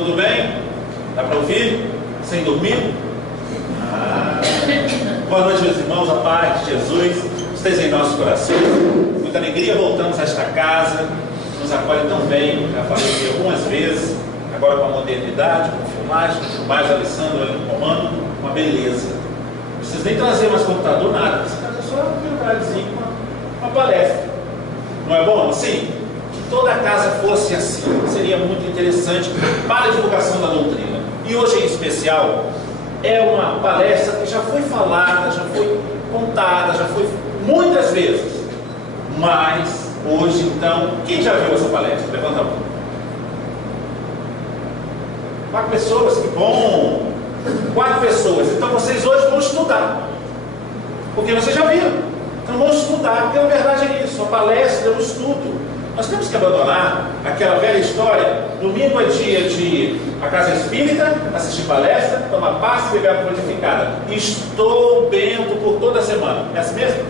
Tudo bem? Dá para ouvir? Sem dormir? Boa noite, meus irmãos. A paz de Jesus esteja em nossos corações. Muita alegria, voltamos a esta casa. Nos acolhe tão bem. Já falei aqui algumas vezes. Agora com a modernidade, com filmagem, mais Alessandro ali no comando. Uma beleza. Não precisa nem trazer mais computador, nada. Essa casa é só um pendrivezinho, uma palestra. Não é bom? Sim. Que toda a casa fosse assim. Seria muito interessante para a divulgação da doutrina. E hoje em especial é uma palestra que já foi falada, já foi contada, já foi muitas vezes. Mas hoje então, quem já viu essa palestra? Levanta a mão. 4 pessoas, que bom! 4 pessoas. Então vocês hoje vão estudar. Porque vocês já viram. Então vão estudar, porque na verdade é isso, a palestra é um estudo. Nós temos que abandonar aquela velha história. Domingo é dia de ir à casa espírita, assistir palestra, tomar passe e beber água purificada. Estou bento por toda a semana. É assim mesmo?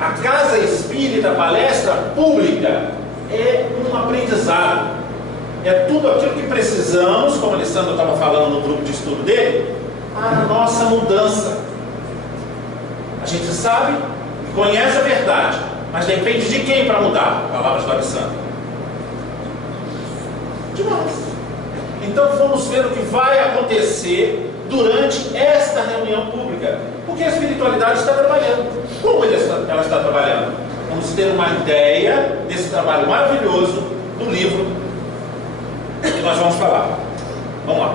A casa espírita, palestra pública, é um aprendizado. É tudo aquilo que precisamos, como o Alessandro estava falando no grupo de estudo dele, para a nossa mudança. A gente sabe, conhece a verdade, mas depende de quem para mudar? Palavras do Alessandro. De nós. Então vamos ver o que vai acontecer durante esta reunião pública. Porque a espiritualidade está trabalhando. Como ela está trabalhando? Vamos ter uma ideia desse trabalho maravilhoso do livro que nós vamos falar. Vamos lá.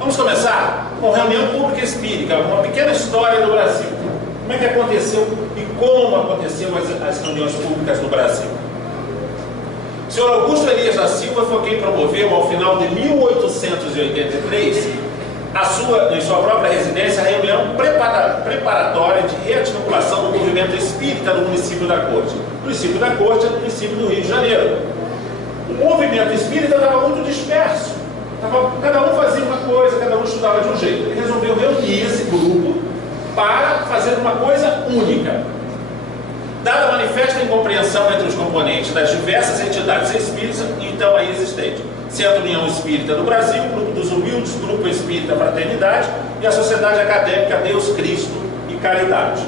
Vamos começar com reunião pública espírita, uma pequena história do Brasil. Como é que aconteceu e como aconteceu as reuniões públicas no Brasil? O senhor Augusto Elias da Silva foi quem promoveu, ao final de 1883, em sua própria residência, a reunião preparatória de rearticulação do movimento espírita no município da Corte. O município da Corte é o município do Rio de Janeiro. O movimento espírita estava muito disperso. Cada um fazia uma coisa, cada um estudava de um jeito. Ele resolveu reunir esse grupo para fazer uma coisa única. Dada a manifesta incompreensão entre os componentes das diversas entidades espíritas então aí existentes, Centro União Espírita do Brasil, Grupo dos Humildes, Grupo Espírita Fraternidade e a Sociedade Acadêmica Deus, Cristo e Caridade.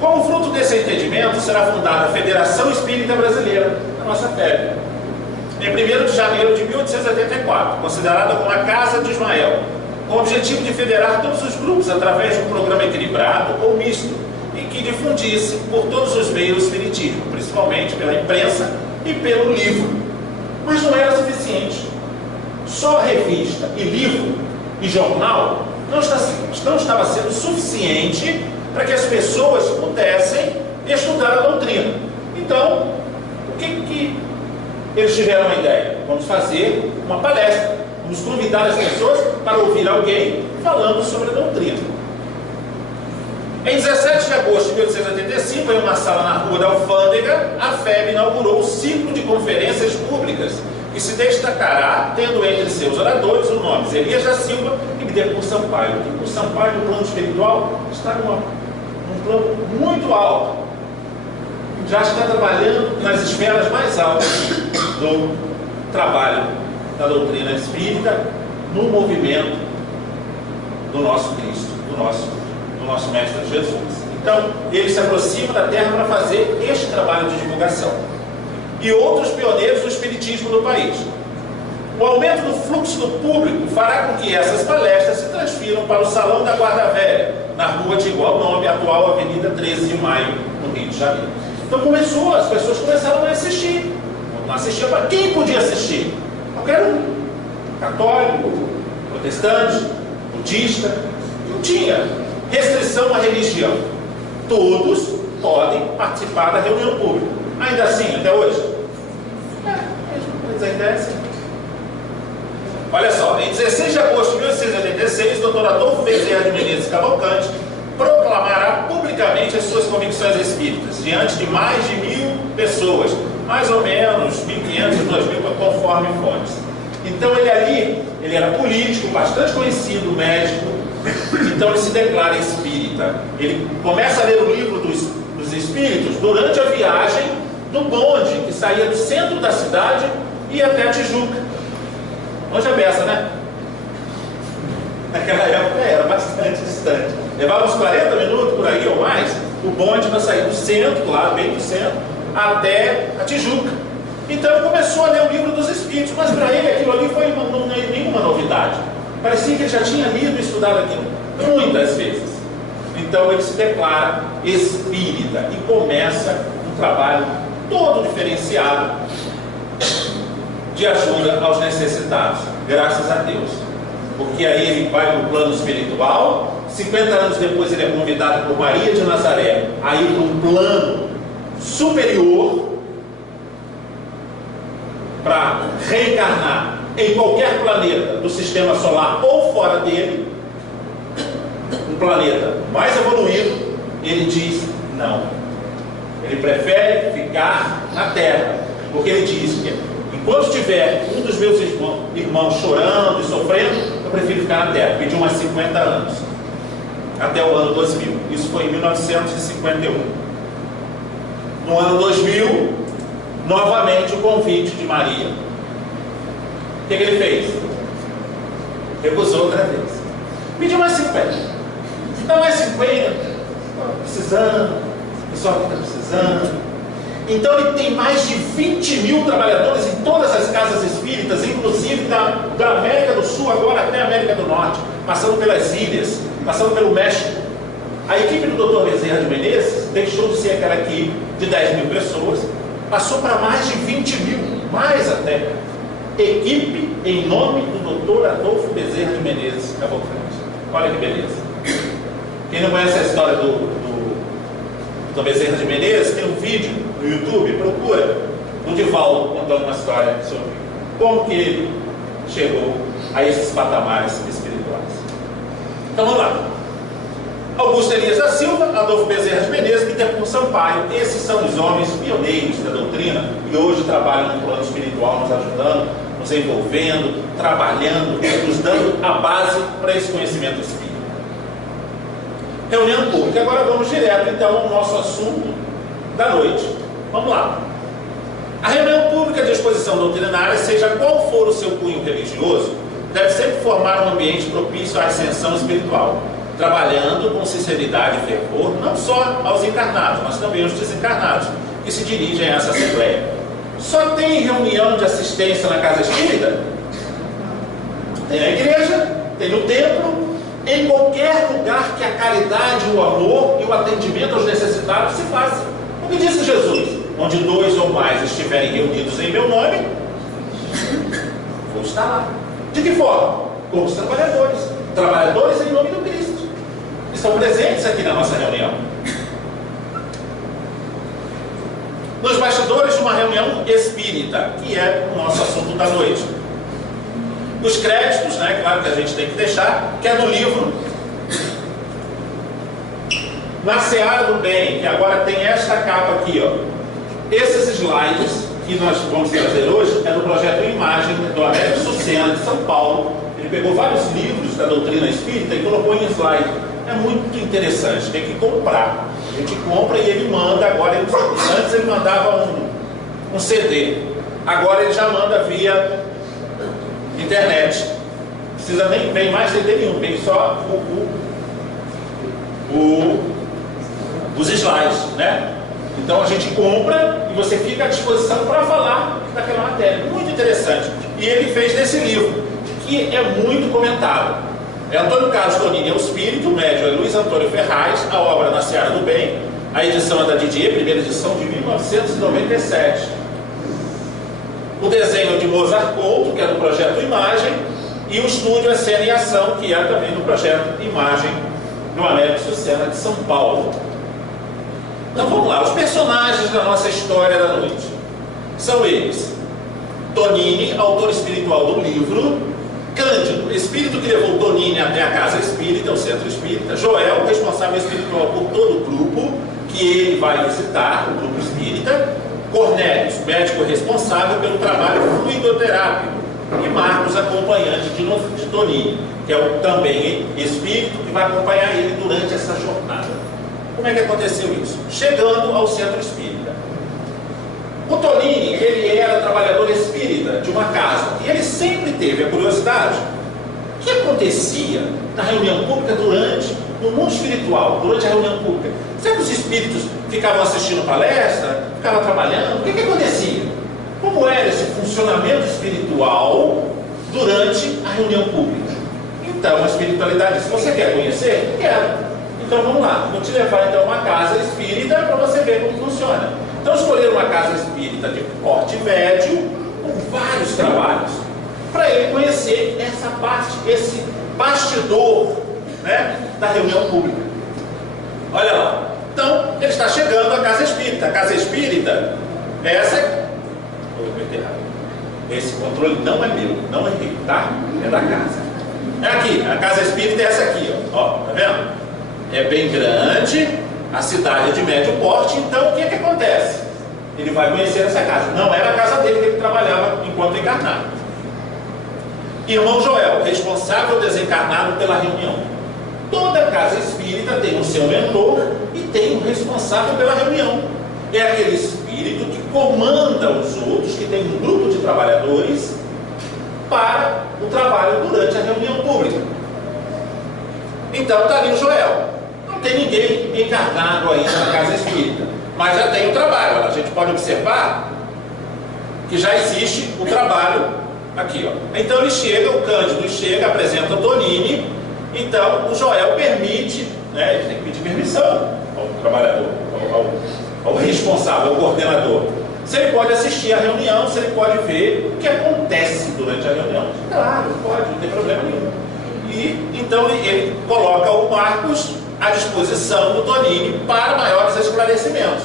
Como fruto desse entendimento, será fundada a Federação Espírita Brasileira, a nossa FEB, em 1º de janeiro de 1884, considerada como a Casa de Ismael, com o objetivo de federar todos os grupos através de um programa equilibrado ou misto, e que difundisse por todos os meios o espiritismo, principalmente pela imprensa e pelo livro. Mas não era suficiente. Só revista e livro e jornal não estava sendo suficiente para que as pessoas pudessem estudar a doutrina. Então, o que eles tiveram a ideia? Vamos fazer uma palestra, vamos convidar as pessoas para ouvir alguém falando sobre a doutrina. Em 17 de agosto de 1885, em uma sala na Rua da Alfândega, a FEB inaugurou o ciclo de conferências públicas, que se destacará tendo entre seus oradores o nome Elias da Silva e Bittencourt Sampaio. Bittencourt Sampaio, no plano espiritual, está num plano muito alto. Já está trabalhando nas esferas mais altas do trabalho da doutrina espírita, no movimento do nosso Cristo, do nosso Mestre Jesus. Então, ele se aproxima da Terra para fazer este trabalho de divulgação. E outros pioneiros do espiritismo no país. O aumento do fluxo do público fará com que essas palestras se transfiram para o Salão da Guarda Velha, na rua de igual nome, atual Avenida 13 de Maio, no Rio de Janeiro. Então as pessoas começaram a assistir. Não assistia para quem podia assistir? Qualquer um. Católico, protestante, budista, não tinha restrição à religião. Todos podem participar da reunião pública. Ainda assim, até hoje? Mas a ideia é assim. Olha só, em 16 de agosto de 1886, o Dr. Adolfo Bezerra de Menezes Cavalcante proclamará publicamente as suas convicções espíritas, diante de mais de 1000 pessoas, mais ou menos 1.500, 2.000, conforme fontes. Então ele era político, bastante conhecido, médico. Então ele se declara espírita. Ele começa a ler o livro dos espíritos durante a viagem no bonde que saía do centro da cidade e ia até a Tijuca. Longe a beça, né? Naquela época era bastante distante. Levava uns 40 minutos por aí ou mais, o bonde para sair do centro, lá bem do centro, até a Tijuca. Então ele começou a ler o livro dos Espíritos, mas para ele aquilo ali foi nenhuma novidade. Parecia que ele já tinha lido e estudado aquilo muitas vezes. Então ele se declara espírita e começa um trabalho todo diferenciado de ajuda aos necessitados, graças a Deus. Porque aí ele vai para o plano espiritual, 50 anos depois ele é convidado por Maria de Nazaré a ir para um plano superior para reencarnar em qualquer planeta do sistema solar ou fora dele, um planeta mais evoluído. Ele diz não. Ele prefere ficar na Terra, porque ele diz que enquanto tiver um dos meus irmãos chorando e sofrendo, eu prefiro ficar na Terra. Pediu mais 50 anos, até o ano 2000. Isso foi em 1951. No ano 2000, novamente o convite de Maria. O que ele fez? Recusou outra vez. Pediu mais 50. Dá mais 50. Precisando. O pessoal que está precisando. Então ele tem mais de 20 mil trabalhadores em todas as casas espíritas, inclusive da América do Sul agora até a América do Norte, passando pelas ilhas, passando pelo México. A equipe do Dr. Bezerra de Menezes deixou de ser aquela equipe de 10 mil pessoas, passou para mais de 20 mil, mais até. Equipe em nome do Dr. Adolfo Bezerra de Menezes Cavalcante. Olha que beleza. Quem não conhece a história do Dr. Bezerra de Menezes, tem um vídeo no YouTube, procura, do Divaldo contando uma história sobre como que ele chegou a esses patamares espirituais. Então vamos lá. Augusto Elias da Silva, Adolfo Bezerra de Menezes e Tempo Sampaio. Esses são os homens pioneiros da doutrina e hoje trabalham no plano espiritual, nos ajudando, nos envolvendo, trabalhando, nos dando a base para esse conhecimento espírita. Reunião pública. Agora vamos direto então ao nosso assunto da noite. Vamos lá. A reunião pública de exposição doutrinária, seja qual for o seu cunho religioso, deve sempre formar um ambiente propício à ascensão espiritual, trabalhando com sinceridade e fervor, não só aos encarnados, mas também aos desencarnados, que se dirigem a essa assembleia. Só tem reunião de assistência na casa espírita? Tem na igreja, tem no templo, em qualquer lugar que a caridade, o amor e o atendimento aos necessitados se façam. O que disse Jesus? Onde 2 ou mais estiverem reunidos em meu nome, vou estar lá. De que forma? Como os trabalhadores. Trabalhadores em nome do Cristo. Estão presentes aqui na nossa reunião. Nos bastidores de uma reunião espírita, que é o nosso assunto da noite. Os créditos, né, claro que a gente tem que deixar, que é do livro Na Seara do Bem, que agora tem esta capa aqui, ó. Esses slides que nós vamos trazer hoje é do projeto Imagem do Américo Sucena de São Paulo. Ele pegou vários livros da doutrina espírita e colocou em slide. É muito interessante, tem que comprar. A gente compra e ele manda agora. Antes ele mandava um CD, agora ele já manda via internet. Não precisa nem vem mais CD nenhum, vem só os slides, né? Então a gente compra e você fica à disposição para falar daquela matéria. Muito interessante. E ele fez nesse livro, que é muito comentado. É Antônio Carlos Tonini, é o espírito, o médium é Luiz Antônio Ferraz, a obra Na Seara do Bem, a edição é da Didier, primeira edição de 1997. O desenho é de Mozart Couto, que é do projeto Imagem, e o estúdio é Cena e Ação, que é também do projeto Imagem, no Américo Sucena de São Paulo. Então vamos lá, os personagens da nossa história da noite são eles: Tonini, autor espiritual do livro; Cândido, espírito que levou Tonini até a casa espírita, o centro espírita; Joel, responsável espiritual por todo o grupo que ele vai visitar, o grupo espírita; Cornélios, médico responsável pelo trabalho fluidoterápico; e Marcos, acompanhante de Tonini, que é também espírito que vai acompanhar ele durante essa jornada. Como é que aconteceu isso? Chegando ao centro espírita, O Tonini, ele era trabalhador espírita de uma casa, e ele sempre teve a curiosidade: o que acontecia na reunião pública no mundo espiritual, durante a reunião pública? Será que os espíritos ficavam assistindo palestra, ficavam trabalhando? O que acontecia? Como era esse funcionamento espiritual durante a reunião pública? Então, a espiritualidade, se você quer conhecer, quero. Então vamos lá, vou te levar então a uma casa espírita para você ver como funciona. Então escolher uma casa espírita de porte médio, com vários trabalhos, para ele conhecer essa parte, esse bastidor, né, da reunião pública. Olha lá, então ele está chegando à casa espírita. A casa espírita é essa aqui. Esse controle não é meu, não é meu, tá? É da casa. É aqui, a casa espírita é essa aqui, ó, tá vendo? É bem grande, a cidade é de médio porte, então o que acontece? Ele vai conhecer essa casa. Não era a casa dele que ele trabalhava enquanto encarnado. Irmão Joel, responsável desencarnado pela reunião. Toda casa espírita tem o seu mentor e tem o responsável pela reunião. É aquele espírito que comanda os outros, que tem um grupo de trabalhadores para o trabalho durante a reunião pública. Então está ali o Joel. Não tem ninguém encarnado ainda na casa espírita, mas já tem o trabalho. A gente pode observar que já existe o trabalho aqui, ó. Então ele chega, o Cândido chega, apresenta o Tonini. Então o Joel permite, né, ele tem que pedir permissão ao trabalhador, ao responsável, ao coordenador, se ele pode assistir à reunião, se ele pode ver o que acontece durante a reunião. Claro, pode, não tem problema nenhum. E então ele coloca o Marcos à disposição do Tonini para maiores esclarecimentos.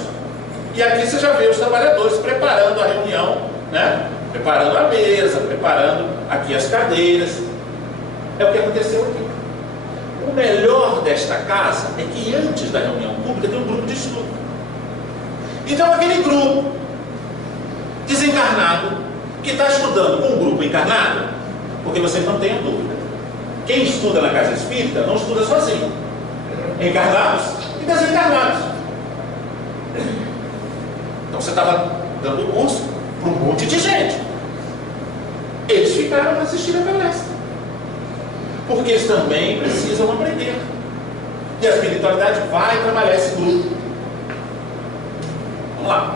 E aqui você já vê os trabalhadores preparando a reunião, né? Preparando a mesa, preparando aqui as cadeiras. É o que aconteceu aqui. O melhor desta casa é que antes da reunião pública tem um grupo de estudo. Então aquele grupo desencarnado que está estudando com um grupo encarnado, porque vocês não tenham dúvida, quem estuda na casa espírita não estuda sozinho. Encarnados e desencarnados. Então você estava dando curso para um monte de gente. Eles ficaram para assistir a palestra, porque eles também precisam aprender. E a espiritualidade vai trabalhar esse grupo. Vamos lá.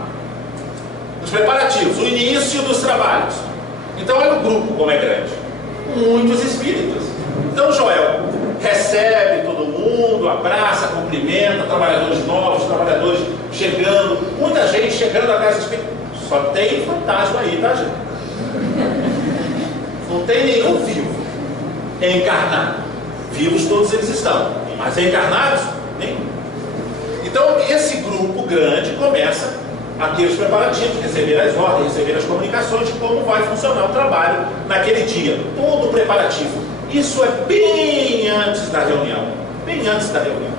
Os preparativos, o início dos trabalhos. Então olha o grupo como é grande. Muitos espíritos. Então Joel recebe todo mundo, abraça, cumprimenta, trabalhadores novos, trabalhadores chegando, muita gente chegando à casa espírita. Só tem fantasma aí, tá, gente? Não tem nenhum vivo encarnado. Vivos todos eles estão, mas encarnados, nenhum. Então esse grupo grande começa a ter os preparativos, receber as ordens, receber as comunicações de como vai funcionar o trabalho naquele dia. Todo o preparativo. Isso é bem antes da reunião. Bem antes da reunião.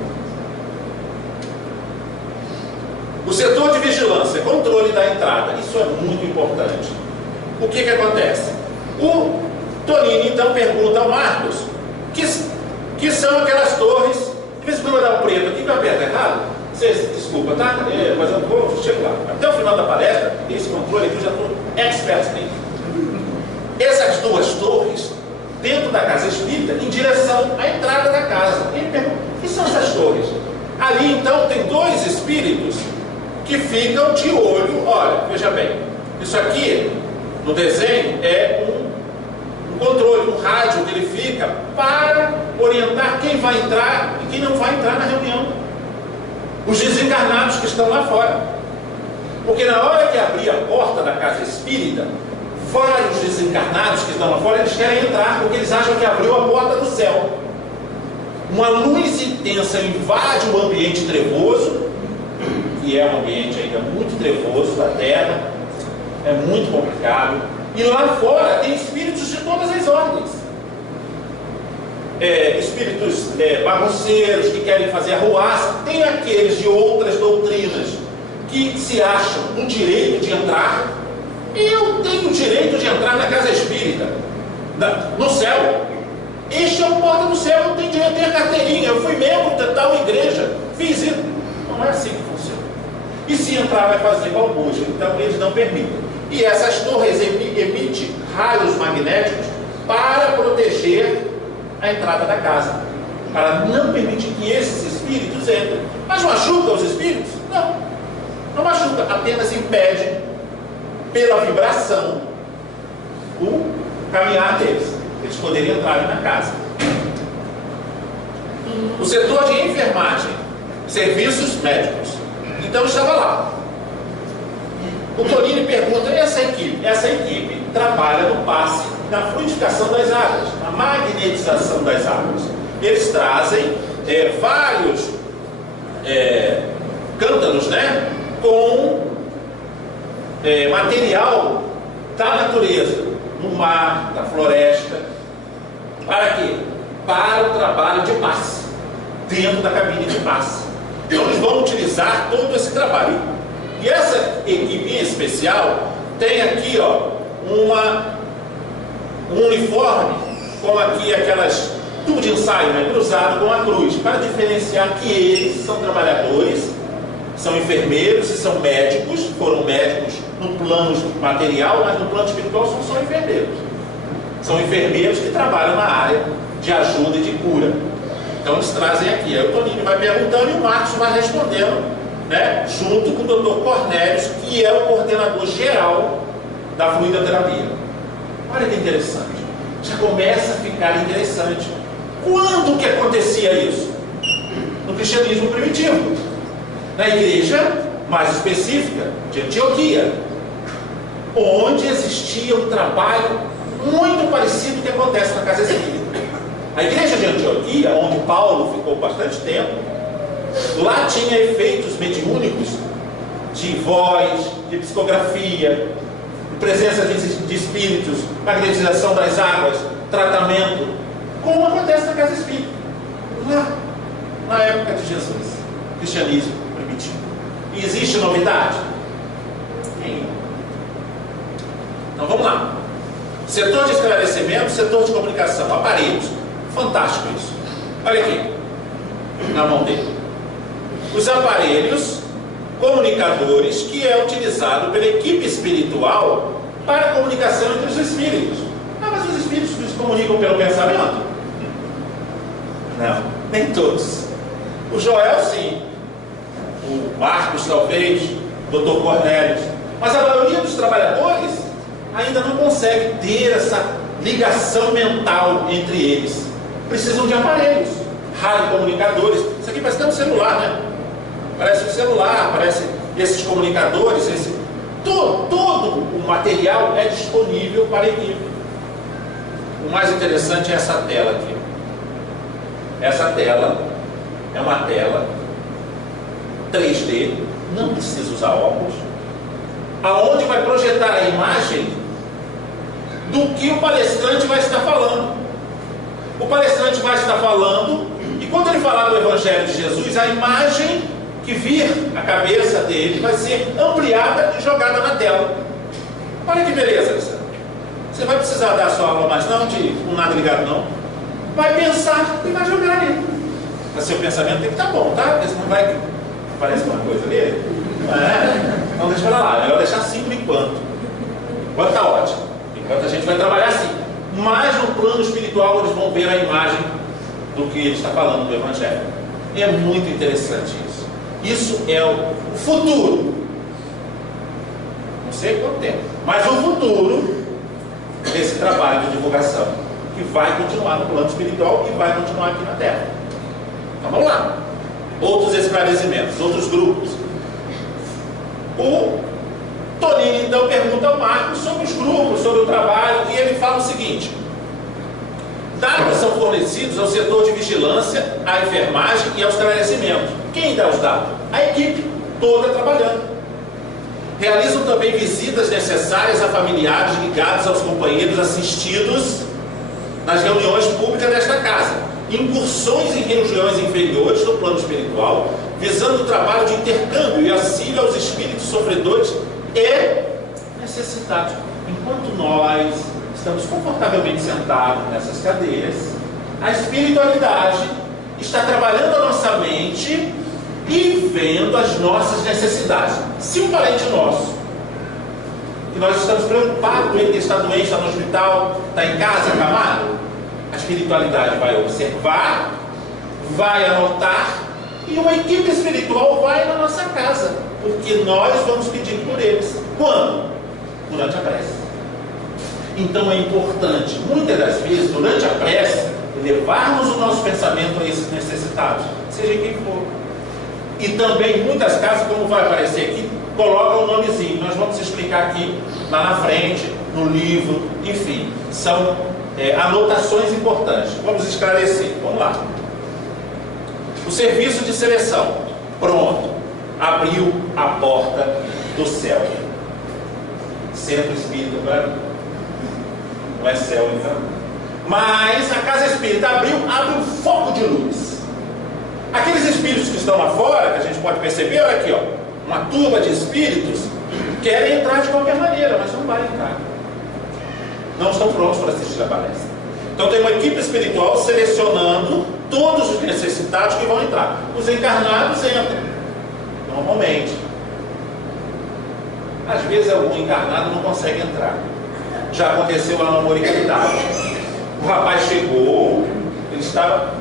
O setor de vigilância, controle da entrada. Isso é muito importante. O que acontece? O Tonini então pergunta ao Marcos que são aquelas torres. De vez em quando dá um preto aqui, que eu aperto errado. Vocês, desculpa, tá? Mas eu vou chegar lá. Até o final da palestra, esse controle aqui eu já estou expert nele. Essas duas torres dentro da casa espírita, em direção à entrada da casa. Ele pergunta: o que são essas torres? Ali então tem dois espíritos que ficam de olho. Olha, veja bem, isso aqui no desenho é um controle, um rádio que ele fica para orientar quem vai entrar e quem não vai entrar na reunião. Os desencarnados que estão lá fora. Porque na hora que abrir a porta da casa espírita, vários desencarnados que estão lá fora, eles querem entrar porque eles acham que abriu a porta do céu. Uma luz intensa invade o ambiente trevoso, que é um ambiente ainda muito trevoso da Terra, é muito complicado, e lá fora tem espíritos de todas as ordens. Espíritos bagunceiros que querem fazer arruaça, tem aqueles de outras doutrinas que se acham no direito de entrar. Eu tenho o direito de entrar na casa espírita, no céu. Este é o porta do céu, eu tenho direito, eu tenho a carteirinha, eu fui membro de tal igreja, fiz isso. Não é assim que funciona. E se entrar, vai fazer balbúrdia. Então, eles não permitem. E essas torres emitem raios magnéticos para proteger a entrada da casa, para não permitir que esses espíritos entrem. Mas machuca os espíritos? Não. Não machuca, apenas impede, pela vibração, o caminhar deles. Eles poderiam entrar na casa. O setor de enfermagem, serviços médicos. Então estava lá. O Tonini pergunta: essa equipe? Essa equipe trabalha no passe, na fluidificação das águas, na magnetização das águas. Eles trazem vários cântaros, né, com material da natureza, no mar, da floresta. Para quê? Para o trabalho de passe, dentro da cabine de passe. Então eles vão utilizar todo esse trabalho. E essa equipe em especial tem aqui, ó, um uniforme com aqui aquelas tubo de ensaio, né, cruzado com a cruz, para diferenciar que eles são trabalhadores, são enfermeiros e são médicos. Foram médicos no plano material, mas no plano espiritual são só enfermeiros. São enfermeiros que trabalham na área de ajuda e de cura. Então eles trazem aqui. Aí o Tonini vai perguntando e o Marcos vai respondendo, né, junto com o Dr. Cornélios, que é o coordenador geral da fluidoterapia. Olha que interessante. Já começa a ficar interessante. Quando que acontecia isso? No cristianismo primitivo. Na igreja mais específica de Antioquia, onde existia um trabalho muito parecido com o que acontece na casa espírita. A igreja de Antioquia, onde Paulo ficou bastante tempo, lá tinha efeitos mediúnicos de voz, de psicografia, de presença de espíritos, magnetização das águas, tratamento, como acontece na casa espírita, lá, na época de Jesus, cristianismo primitivo. E existe novidade? Nenhuma. Então vamos lá. Setor de esclarecimento, setor de comunicação, aparelhos. Fantástico isso. Olha aqui, na mão dele. Os aparelhos comunicadores que é utilizado pela equipe espiritual para a comunicação entre os espíritos. Ah, mas os espíritos se comunicam pelo pensamento? Não, nem todos. O Joel sim, o Marcos talvez, o Dr. Cornélios, mas a maioria dos trabalhadores ainda não consegue ter essa ligação mental entre eles. Precisam de aparelhos, radiocomunicadores. Isso aqui parece até um celular, né? Parece um celular, parece esses comunicadores, todo o material é disponível para a equipe. O mais interessante é essa tela aqui. Essa tela é uma tela 3D, não precisa usar óculos, aonde vai projetar a imagem do que o palestrante vai estar falando. O palestrante vai estar falando, e quando ele falar do Evangelho de Jesus, a imagem que vir a cabeça dele vai ser ampliada e jogada na tela. Olha que beleza, Alessandro. Você vai precisar dar a sua aula mais não, com nada ligado não. Vai pensar e vai jogar ali. Mas seu pensamento tem que estar bom, tá? Porque senão vai... Parece uma coisa ali. Então deixa pra lá, é melhor deixar assim por enquanto. Enquanto tá ótimo. Enquanto a gente vai trabalhar assim. Mas no plano espiritual eles vão ver a imagem do que ele está falando do Evangelho. E é muito interessante isso. Isso é o futuro. Não sei quanto tempo, mas o futuro desse trabalho de divulgação, que vai continuar no plano espiritual e vai continuar aqui na Terra. Então vamos lá. Outros esclarecimentos, outros grupos. O Tonini então pergunta ao Marcos sobre os grupos, sobre o trabalho, e ele fala o seguinte: dados são fornecidos ao setor de vigilância, à enfermagem e ao esclarecimento. Quem dá os dados? A equipe toda trabalhando. Realizam também visitas necessárias a familiares ligados aos companheiros assistidos nas reuniões públicas desta casa. Incursões em regiões inferiores do plano espiritual, visando o trabalho de intercâmbio e auxílio aos espíritos sofredores e necessitados. Enquanto nós estamos confortavelmente sentados nessas cadeiras, a espiritualidade está trabalhando a nossa mente e vendo as nossas necessidades. Se um parente nosso, que nós estamos preocupados com ele, está doente, está no hospital, está em casa, acamado, a espiritualidade vai observar, vai anotar, e uma equipe espiritual vai na nossa casa, porque nós vamos pedir por eles. Quando? Durante a prece. Então é importante, muitas das vezes, durante a prece, levarmos o nosso pensamento a esses necessitados, seja quem for. E também, em muitas casas, como vai aparecer aqui, coloca um nomezinho. Nós vamos explicar aqui, lá na frente, no livro, enfim, são anotações importantes. Vamos esclarecer, vamos lá. O serviço de seleção, pronto, abriu a porta do céu. Centro espírita, não é céu, então. Mas a casa espírita abre um foco de luz. Aqueles espíritos que estão lá fora, que a gente pode perceber, olha aqui, ó, uma turba de espíritos querem entrar de qualquer maneira, mas não vai entrar. Não estão prontos para assistir a palestra. Então tem uma equipe espiritual selecionando todos os necessitados que vão entrar. Os encarnados entram, normalmente. Às vezes algum encarnado não consegue entrar. Já aconteceu lá na Moricalidade. O rapaz chegou, ele estava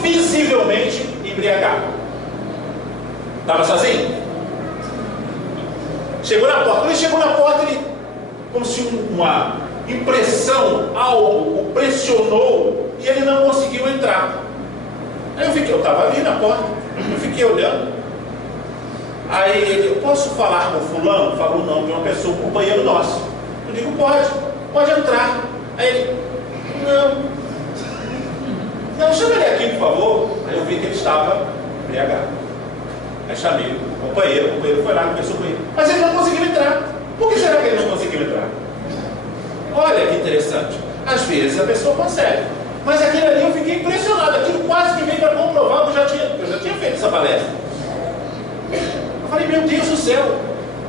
visivelmente embriagado. Estava sozinho? Chegou na porta. Quando ele chegou na porta, ele, como se uma impressão, algo o pressionou e ele não conseguiu entrar. Aí eu estava ali na porta, eu fiquei olhando. Aí ele, eu posso falar com o fulano? Falou, não, de uma pessoa, um companheiro nosso. Eu digo, pode entrar. Aí ele, não, chama ele aqui, por favor. Aí eu vi que ele estava embriagado. Aí chamei o companheiro foi lá, conversou com ele. Mas ele não conseguiu entrar. Por que será que ele não conseguiu entrar? Olha que interessante. Às vezes a pessoa consegue. Mas aquele ali eu fiquei impressionado. Aquilo quase que veio para comprovar que eu já tinha feito essa palestra. Eu falei, meu Deus do céu.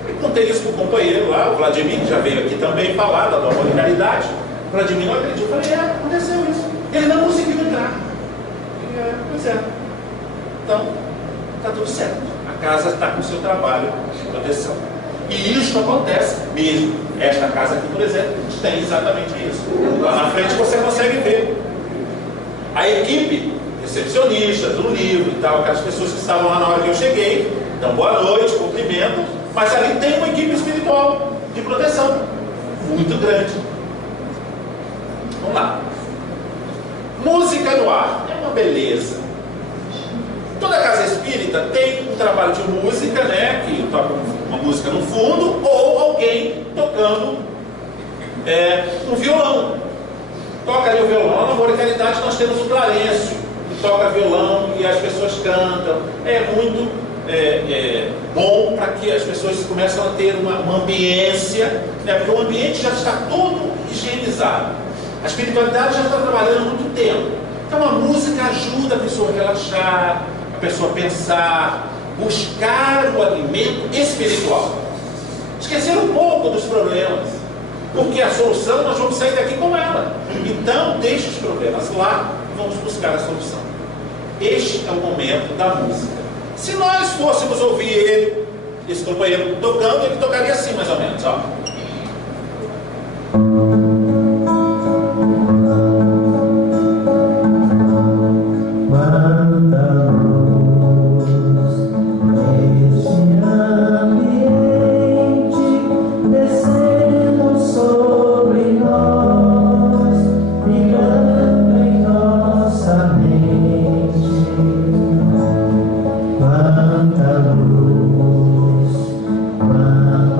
Eu contei isso para o companheiro lá, o Vladimir, que já veio aqui também falar da nova realidade. O Vladimir não acreditou. Eu falei, aconteceu isso. Ele não conseguiu entrar. Pois é. Então, está tudo certo. A casa está com o seu trabalho de proteção. E isso acontece mesmo. Esta casa aqui, por exemplo, tem exatamente isso. Lá na frente você consegue ver. A equipe, recepcionistas, do livro e tal, aquelas pessoas que estavam lá na hora que eu cheguei, dão boa noite, cumprimentam, mas ali tem uma equipe espiritual de proteção muito grande. Vamos lá. Música no ar é uma beleza. Toda casa espírita tem um trabalho de música, né, que toca uma música no fundo, ou alguém tocando um violão. Toca ali o violão. Na Moricalidade nós temos o Clarencio, que toca violão e as pessoas cantam. É muito bom para que as pessoas comecem a ter uma ambiência, né, porque o ambiente já está todo higienizado. A espiritualidade já está trabalhando há muito tempo. Então a música ajuda a pessoa a relaxar, a pessoa a pensar, buscar o alimento espiritual. Esquecer um pouco dos problemas, porque a solução nós vamos sair daqui com ela. Então deixe os problemas lá, vamos buscar a solução. Este é o momento da música. Se nós fôssemos ouvir ele, esse companheiro tocando, ele tocaria assim mais ou menos, ó.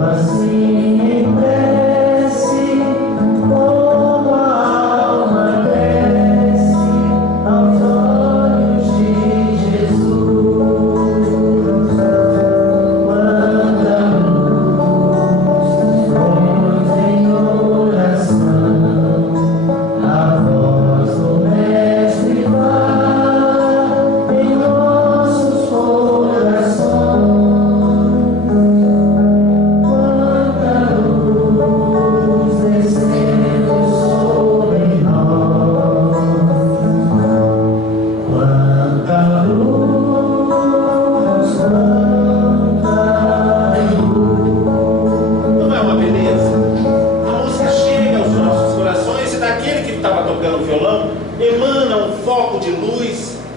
Assim em prece,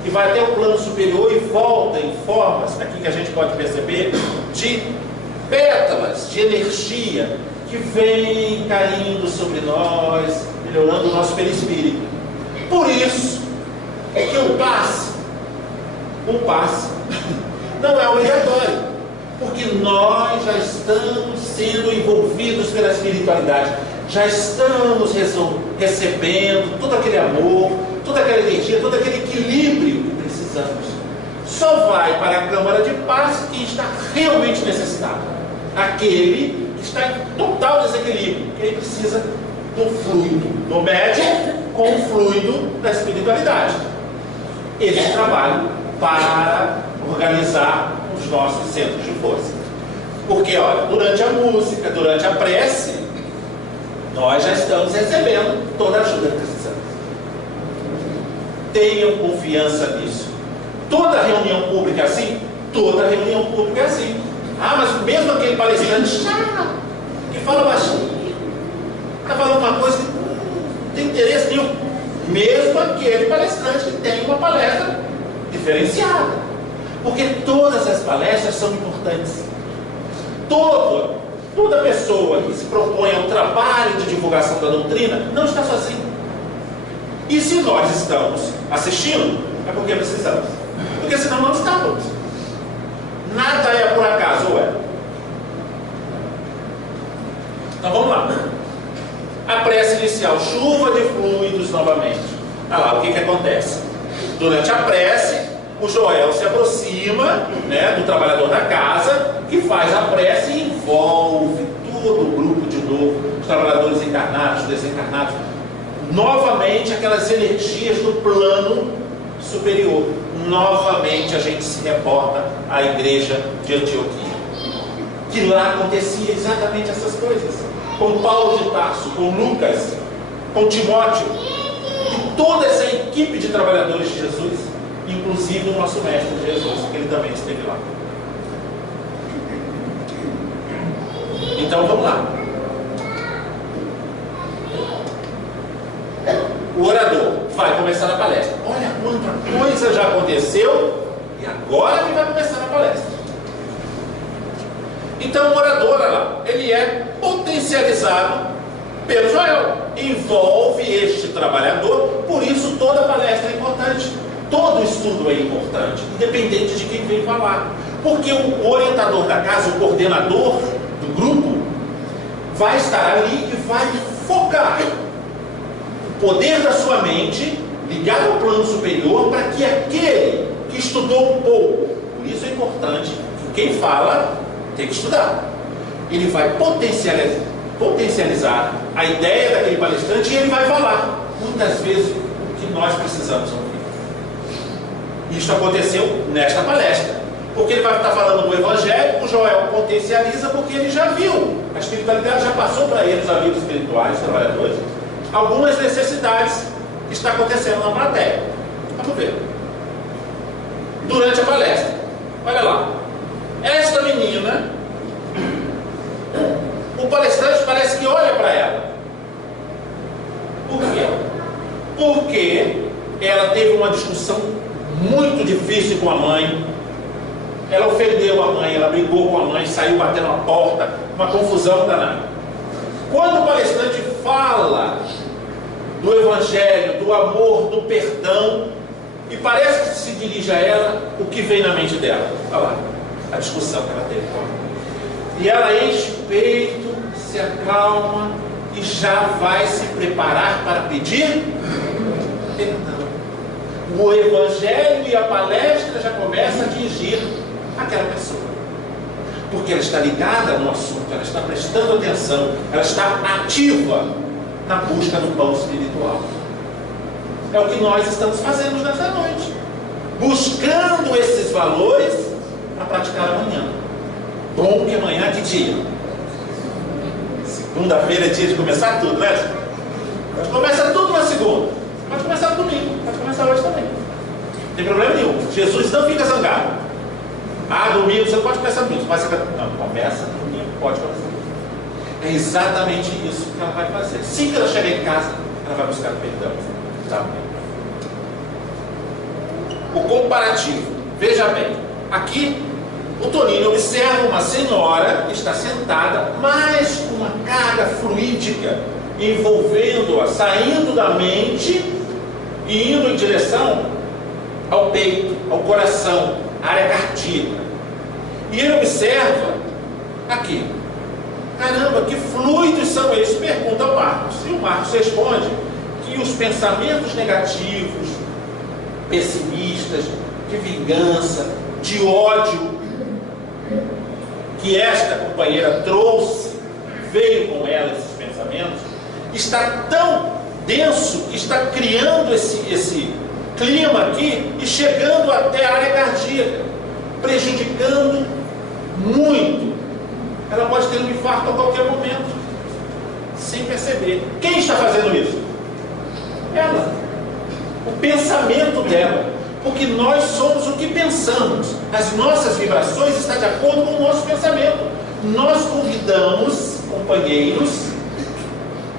e vai até o plano superior e volta em formas, aqui que a gente pode perceber, de pétalas de energia que vem caindo sobre nós, melhorando o nosso perispírito. Por isso é que o passe não é obrigatório, porque nós já estamos sendo envolvidos pela espiritualidade, já estamos recebendo todo aquele amor, toda aquela energia, todo aquele equilíbrio que precisamos. Só vai para a câmara de paz quem está realmente necessitado, aquele que está em total desequilíbrio, que ele precisa do fluido do médium com o fluido da espiritualidade. Esse é o trabalho para organizar os nossos centros de força. Porque, olha, durante a música, durante a prece, nós já estamos recebendo toda a ajuda que precisamos. Tenham confiança nisso. Toda reunião pública é assim? Toda reunião pública é assim. Ah, mas mesmo aquele palestrante chato, que fala baixinho, está falando uma coisa que não tem interesse nenhum. Mesmo aquele palestrante que tem uma palestra diferenciada. Porque todas as palestras são importantes. Toda pessoa que se propõe ao trabalho de divulgação da doutrina não está sozinha. E se nós estamos assistindo, é porque precisamos. Porque senão não estávamos. Nada é por acaso, ou é? Então vamos lá. A prece inicial, chuva de fluidos novamente. Olha lá, o que acontece? Durante a prece, o Joel se aproxima, né, do trabalhador da casa, que faz a prece e envolve todo o grupo de novo, os trabalhadores encarnados, desencarnados, novamente aquelas energias do plano superior. Novamente a gente se reporta à igreja de Antioquia, que lá acontecia exatamente essas coisas, com Paulo de Tarso, com Lucas, com Timóteo, e toda essa equipe de trabalhadores de Jesus, inclusive o nosso mestre Jesus, que ele também esteve lá. Então vamos lá. O orador vai começar a palestra. Olha quanta coisa já aconteceu e agora que vai começar a palestra. Então o orador, olha lá, ele é potencializado pelo Joel. Envolve este trabalhador, por isso toda palestra é importante. Todo estudo é importante, independente de quem vem falar. Porque o orientador da casa, o coordenador do grupo, vai estar ali e vai focar o poder da sua mente ligado ao plano superior para que aquele que estudou um pouco, por isso é importante que quem fala tem que estudar. Ele vai potencializar a ideia daquele palestrante e ele vai falar muitas vezes o que nós precisamos ouvir. Isso aconteceu nesta palestra, porque ele vai estar falando do Evangelho. O Joel potencializa porque ele já viu, a espiritualidade já passou para ele, os amigos espirituais, os trabalhadores, algumas necessidades que está acontecendo na plateia. Vamos ver. Durante a palestra, olha lá, esta menina, o palestrante parece que olha para ela. Por quê? Porque ela teve uma discussão muito difícil com a mãe. Ela ofendeu a mãe, ela brigou com a mãe, saiu batendo a porta, uma confusão danada. Quando o palestrante fala do Evangelho, do amor, do perdão, e parece que se dirige a ela, o que vem na mente dela? Olha lá, a discussão que ela teve com a mãe. E ela enche o peito, se acalma e já vai se preparar para pedir perdão. O Evangelho e a palestra já começam a atingir aquela pessoa, porque ela está ligada no assunto, ela está prestando atenção, ela está ativa na busca do pão espiritual. É o que nós estamos fazendo nessa noite, buscando esses valores para praticar amanhã. Bom que amanhã, que dia? Segunda-feira é dia de começar tudo, né? Começa tudo na segunda, pode começar no domingo, pode começar hoje também, não tem problema nenhum. Jesus não fica zangado. Ah, domingo você não pode começar domingo, mas você não, começa domingo, pode começar domingo. É exatamente isso que ela vai fazer. Assim que ela chegar em casa, ela vai buscar perdão. Tá? o comparativo. Veja bem, aqui o Tonini observa uma senhora que está sentada, mas com uma carga fluídica envolvendo-a, saindo da mente e indo em direção ao peito, ao coração, à área cardíaca. E ele observa aqui, caramba, que fluidos são esses? Pergunta ao Marcos. E o Marcos responde que os pensamentos negativos, pessimistas, de vingança, de ódio, que esta companheira trouxe, veio com ela esses pensamentos, está tão denso que está criando esse clima aqui e chegando até a área cardíaca, prejudicando muito. Ela pode ter um infarto a qualquer momento, sem perceber. Quem está fazendo isso? Ela. O pensamento dela. Porque nós somos o que pensamos. As nossas vibrações estão de acordo com o nosso pensamento. Nós convidamos companheiros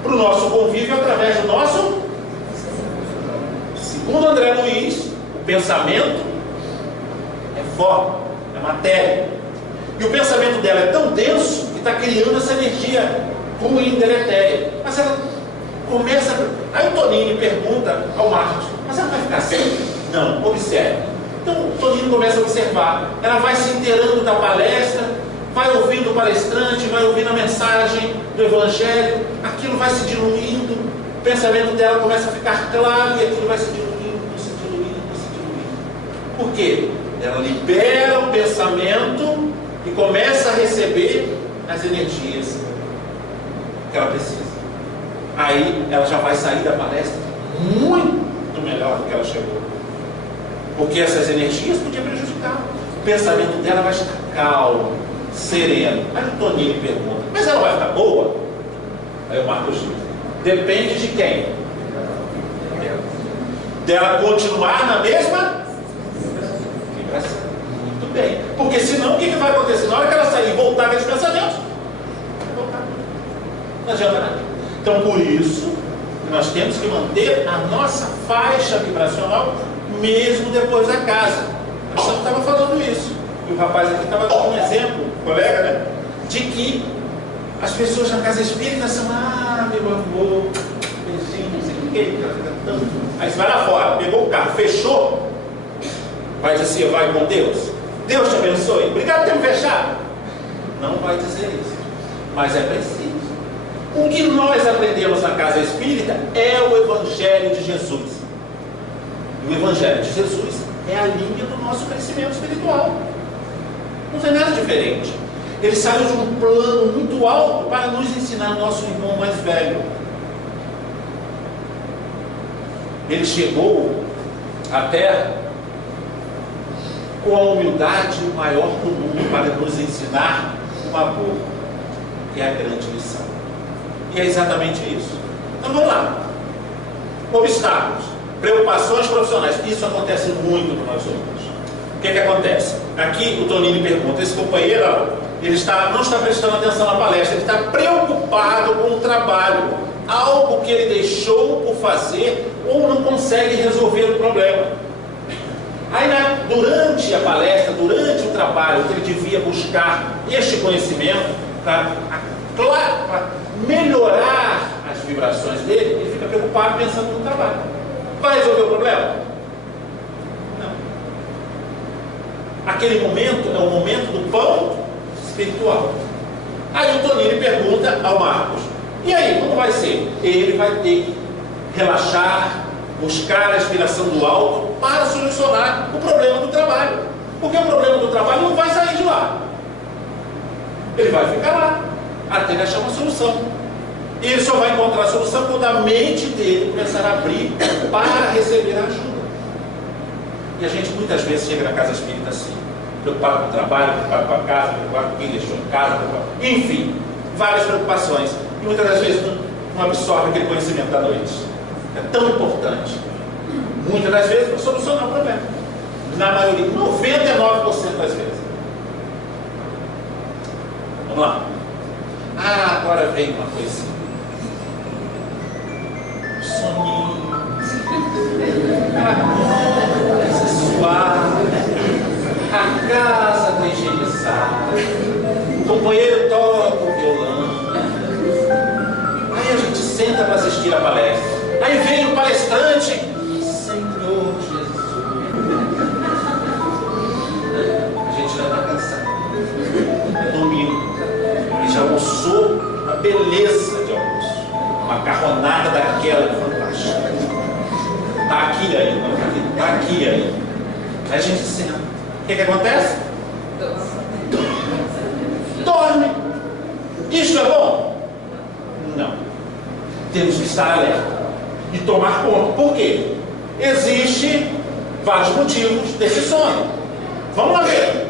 para o nosso convívio através do nosso. Segundo André Luiz, o pensamento é forma, é matéria. E o pensamento dela é tão denso que está criando essa energia ruim, deletéria. Mas ela começa. Aí o Tonini pergunta ao Marcos: mas ela vai ficar assim? Não, observe. Então o Tonini começa a observar. Ela vai se inteirando da palestra, vai ouvindo o palestrante, vai ouvindo a mensagem do Evangelho, aquilo vai se diluindo, o pensamento dela começa a ficar claro e aquilo vai se diluindo, se diluindo, se diluindo. Por quê? Ela libera o pensamento e começa a receber as energias que ela precisa. Aí ela já vai sair da palestra muito melhor do que ela chegou. Porque essas energias podiam prejudicar. O pensamento dela vai estar calmo, sereno. Aí o Tonini pergunta: mas ela vai ficar boa? Aí o Marcos diz: depende de quem? Dela continuar na mesma vibração. Muito bem. Porque senão o que vai acontecer? Na hora que ela sair e voltar aqueles pensamentos, vai voltar. Não adianta nada. Então por isso nós temos que manter a nossa faixa vibracional mesmo depois da casa. A gente estava falando isso. E o rapaz aqui estava dando um exemplo, colega, né? De que as pessoas na casa espírita são: meu amor, beijinho, não sei o que, aí você vai lá fora, pegou o carro, fechou, vai dizer assim: vai com Deus, Deus te abençoe, obrigado por ter me fechado. Não vai dizer isso, mas é preciso. O que nós aprendemos na casa espírita é o Evangelho de Jesus. E o Evangelho de Jesus é a linha do nosso crescimento espiritual. Não tem nada diferente. Ele saiu de um plano muito alto para nos ensinar nosso irmão mais velho. Ele chegou à Terra com a humildade maior do mundo para nos ensinar o amor, que é a grande lição. E é exatamente isso. Então vamos lá. Obstáculos, preocupações profissionais. Isso acontece muito com nós outros. O que acontece? Aqui o Tonini pergunta: esse companheiro, ele não está prestando atenção na palestra, ele está preocupado com o trabalho, algo que ele deixou por fazer ou não consegue resolver o problema. Aí durante a palestra, durante o trabalho que ele devia buscar este conhecimento para melhorar as vibrações dele, ele fica preocupado pensando no trabalho. Vai resolver o problema? Não. Aquele momento é o momento do pão espiritual. Aí o Tonini pergunta ao Marcos: e aí, como vai ser? Ele vai ter que relaxar, buscar a inspiração do alto para solucionar o problema do trabalho. Porque o problema do trabalho não vai sair de lá. Ele vai ficar lá até ele achar uma solução. E ele só vai encontrar a solução quando a mente dele começar a abrir para receber a ajuda. E a gente muitas vezes chega na casa espírita assim, preocupado com o trabalho, preocupado com a casa, preocupado com quem deixou em casa, enfim, várias preocupações. E muitas das vezes não absorve aquele conhecimento da noite. É tão importante. Muitas das vezes para solucionar o problema. Na maioria, 99% das vezes. Vamos lá. Agora vem uma coisinha. Soninho. Aquela coisa assistir a palestra. Aí vem o palestrante, Senhor Jesus. A gente já está cansado. É domingo. E já almoçou a beleza de almoço. Uma macarronada daquela fantástica. Está aqui aí, não está aqui aí. Aí a gente senta. O que acontece? Dorme. Isso é bom? Não. Temos que estar alerta e tomar conta. Por quê? Existem vários motivos desse sono. Vamos lá ver.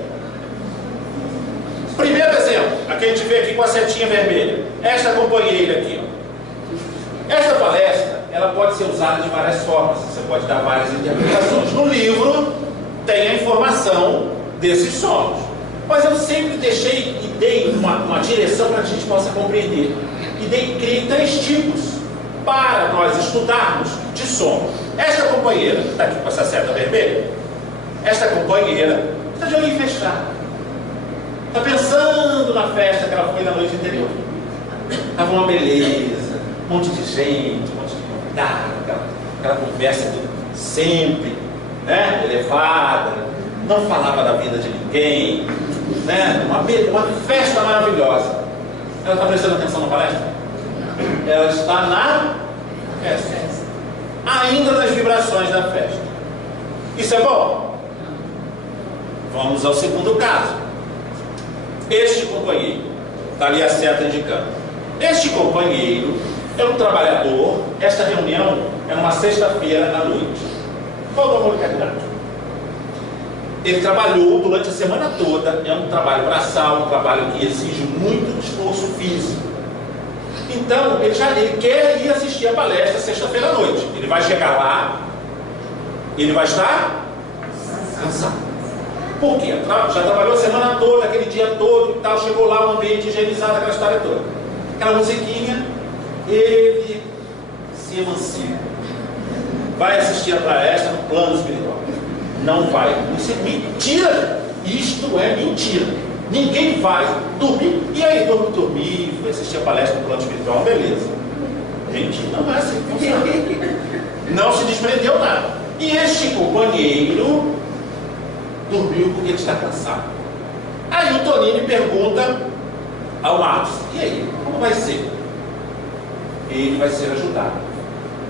Primeiro exemplo, aqui a gente vê aqui com a setinha vermelha. Esta companheira aqui, ó. Esta palestra, ela pode ser usada de várias formas. Você pode dar várias interpretações. No livro tem a informação desses sonhos. Mas eu sempre deixei e dei uma direção para que a gente possa compreender. E dei 3 tipos para nós estudarmos de sono. Esta companheira, que está aqui com essa seta vermelha, esta companheira está de olho fechado. Está pensando na festa que ela foi na noite anterior. Estava uma beleza, um monte de gente, um monte de convidado, aquela conversa de sempre, né, elevada, não falava da vida de ninguém, né, uma festa maravilhosa. Ela está prestando atenção na palestra? Ela está na festa, ainda nas vibrações da festa. Isso é bom? Vamos ao segundo caso. Este companheiro, está ali a seta indicando. Este companheiro é um trabalhador. Esta reunião é numa sexta-feira à noite. Qual o amor verdade? Ele trabalhou durante a semana toda. É um trabalho braçal, um trabalho que exige muito esforço físico. Então, ele quer ir assistir a palestra sexta-feira à noite. Ele vai chegar lá, ele vai estar cansado. Por quê? Já trabalhou a semana toda, aquele dia todo e tal, chegou lá um ambiente higienizado, aquela história toda. Aquela musiquinha, ele se emancipa. Vai assistir a palestra no plano espiritual. Não vai. Isso é mentira. Isto é mentira. Ninguém vai dormir. E aí, dormir, foi assistir a palestra no plano espiritual, beleza. Gente, não é assim que funciona. Não se desprendeu nada. E este companheiro dormiu porque ele está cansado. Aí o Tonini pergunta ao Marcos: e aí, como vai ser? Ele vai ser ajudado.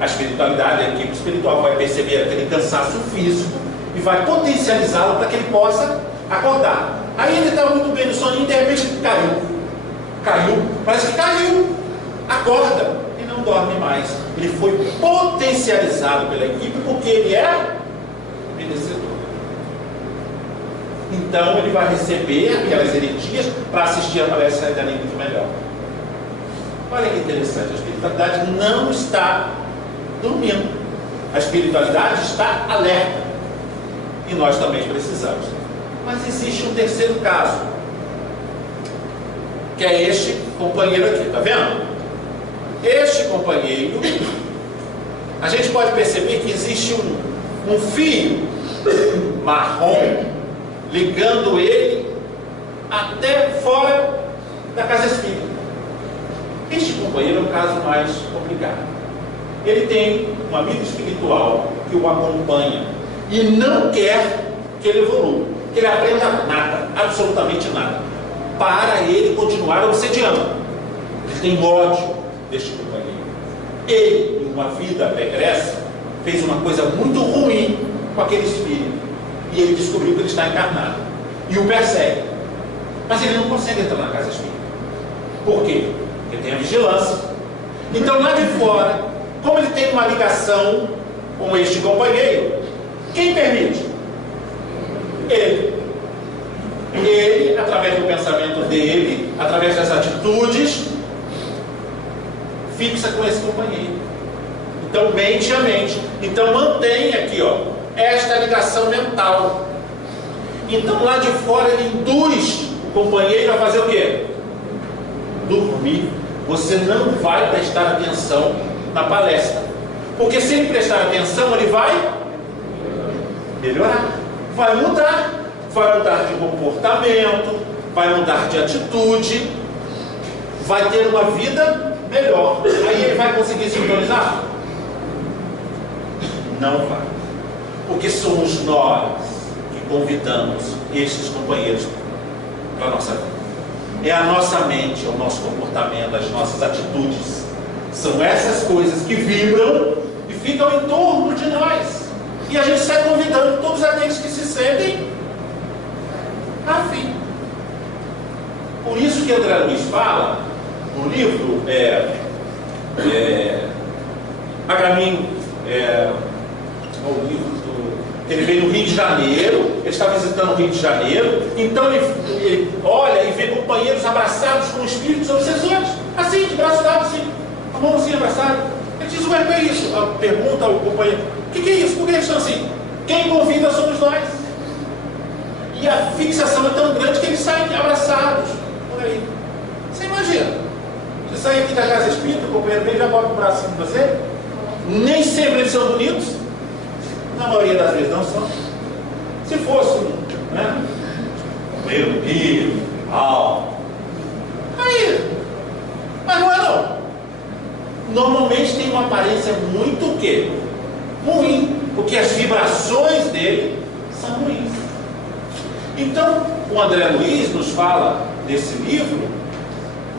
A espiritualidade, a equipe espiritual vai perceber aquele cansaço físico e vai potencializá-lo para que ele possa acordar. Aí ele estava muito bem no soninho e de repente caiu, parece que caiu, acorda e não dorme mais. Ele foi potencializado pela equipe porque ele é merecedor. Então ele vai receber aquelas energias para assistir a palestra ainda muito melhor. Olha que interessante, a espiritualidade não está dormindo, a espiritualidade está alerta e nós também precisamos. Mas existe um terceiro caso, que é este companheiro aqui, está vendo? Este companheiro, a gente pode perceber que existe um fio marrom ligando ele até fora da casa espírita. Este companheiro é um caso mais complicado. Ele tem um amigo espiritual que o acompanha e não quer que ele evolua, que ele aprenda nada, absolutamente nada, para ele continuar obsediando. Ele tem ódio deste companheiro. Ele, em uma vida pregressa, fez uma coisa muito ruim com aquele espírito. E ele descobriu que ele está encarnado. E o persegue. Mas ele não consegue entrar na casa espírita. Por quê? Porque ele tem a vigilância. Então lá de fora, como ele tem uma ligação com este companheiro, quem permite? Ele. Ele, através do pensamento dele, através das atitudes, fixa com esse companheiro. Então mente a mente. Então mantém aqui, ó, esta ligação mental. Então lá de fora ele induz o companheiro a fazer o quê? Dormir. Você não vai prestar atenção na palestra, porque se ele prestar atenção ele vai melhorar, vai mudar de comportamento, vai mudar de atitude, vai ter uma vida melhor. Aí ele vai conseguir sintonizar? Não vai. Porque somos nós que convidamos esses companheiros para a nossa vida. É a nossa mente, é o nosso comportamento, as nossas atitudes. São essas coisas que vibram e ficam em torno de nós. E a gente sai convidando todos aqueles que se sentem afim. Por isso que André Luiz fala no livro A Caminho, o livro ele veio no Rio de Janeiro, ele está visitando o Rio de Janeiro, então ele olha e vê companheiros abraçados com espíritos obsessores, assim, de braço dado, assim, a mão assim abraçada. Ele diz: ué, o que é isso? Pergunta ao companheiro: o que é isso? Por que eles estão assim? Quem convida somos nós. E a fixação é tão grande que eles saem abraçados por aí. Você imagina, você sai aqui da casa espírita, o companheiro vem e já bota o braço em você. Nem sempre eles são bonitos. Na maioria das vezes não são. Se fosse né, companheiro piro, alto, aí, mas não é não. Normalmente tem uma aparência muito o quê? Ruim, porque as vibrações dele são ruins. Então, o André Luiz nos fala desse livro,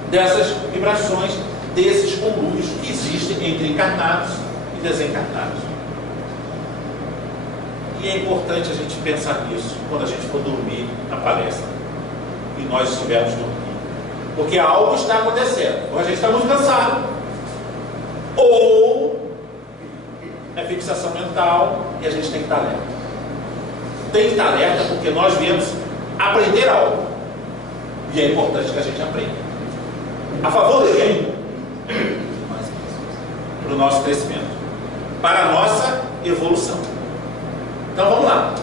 dessas vibrações, desses conluios que existem entre encarnados e desencarnados. E é importante a gente pensar nisso quando a gente for dormir na palestra e nós estivermos dormindo, porque algo está acontecendo, ou a gente está muito cansado, ou é fixação mental e a gente tem que estar alerta. Tem que estar alerta porque nós viemos aprender algo e é importante que a gente aprenda. A favor de quem? Para o nosso crescimento, para a nossa evolução. Então vamos lá.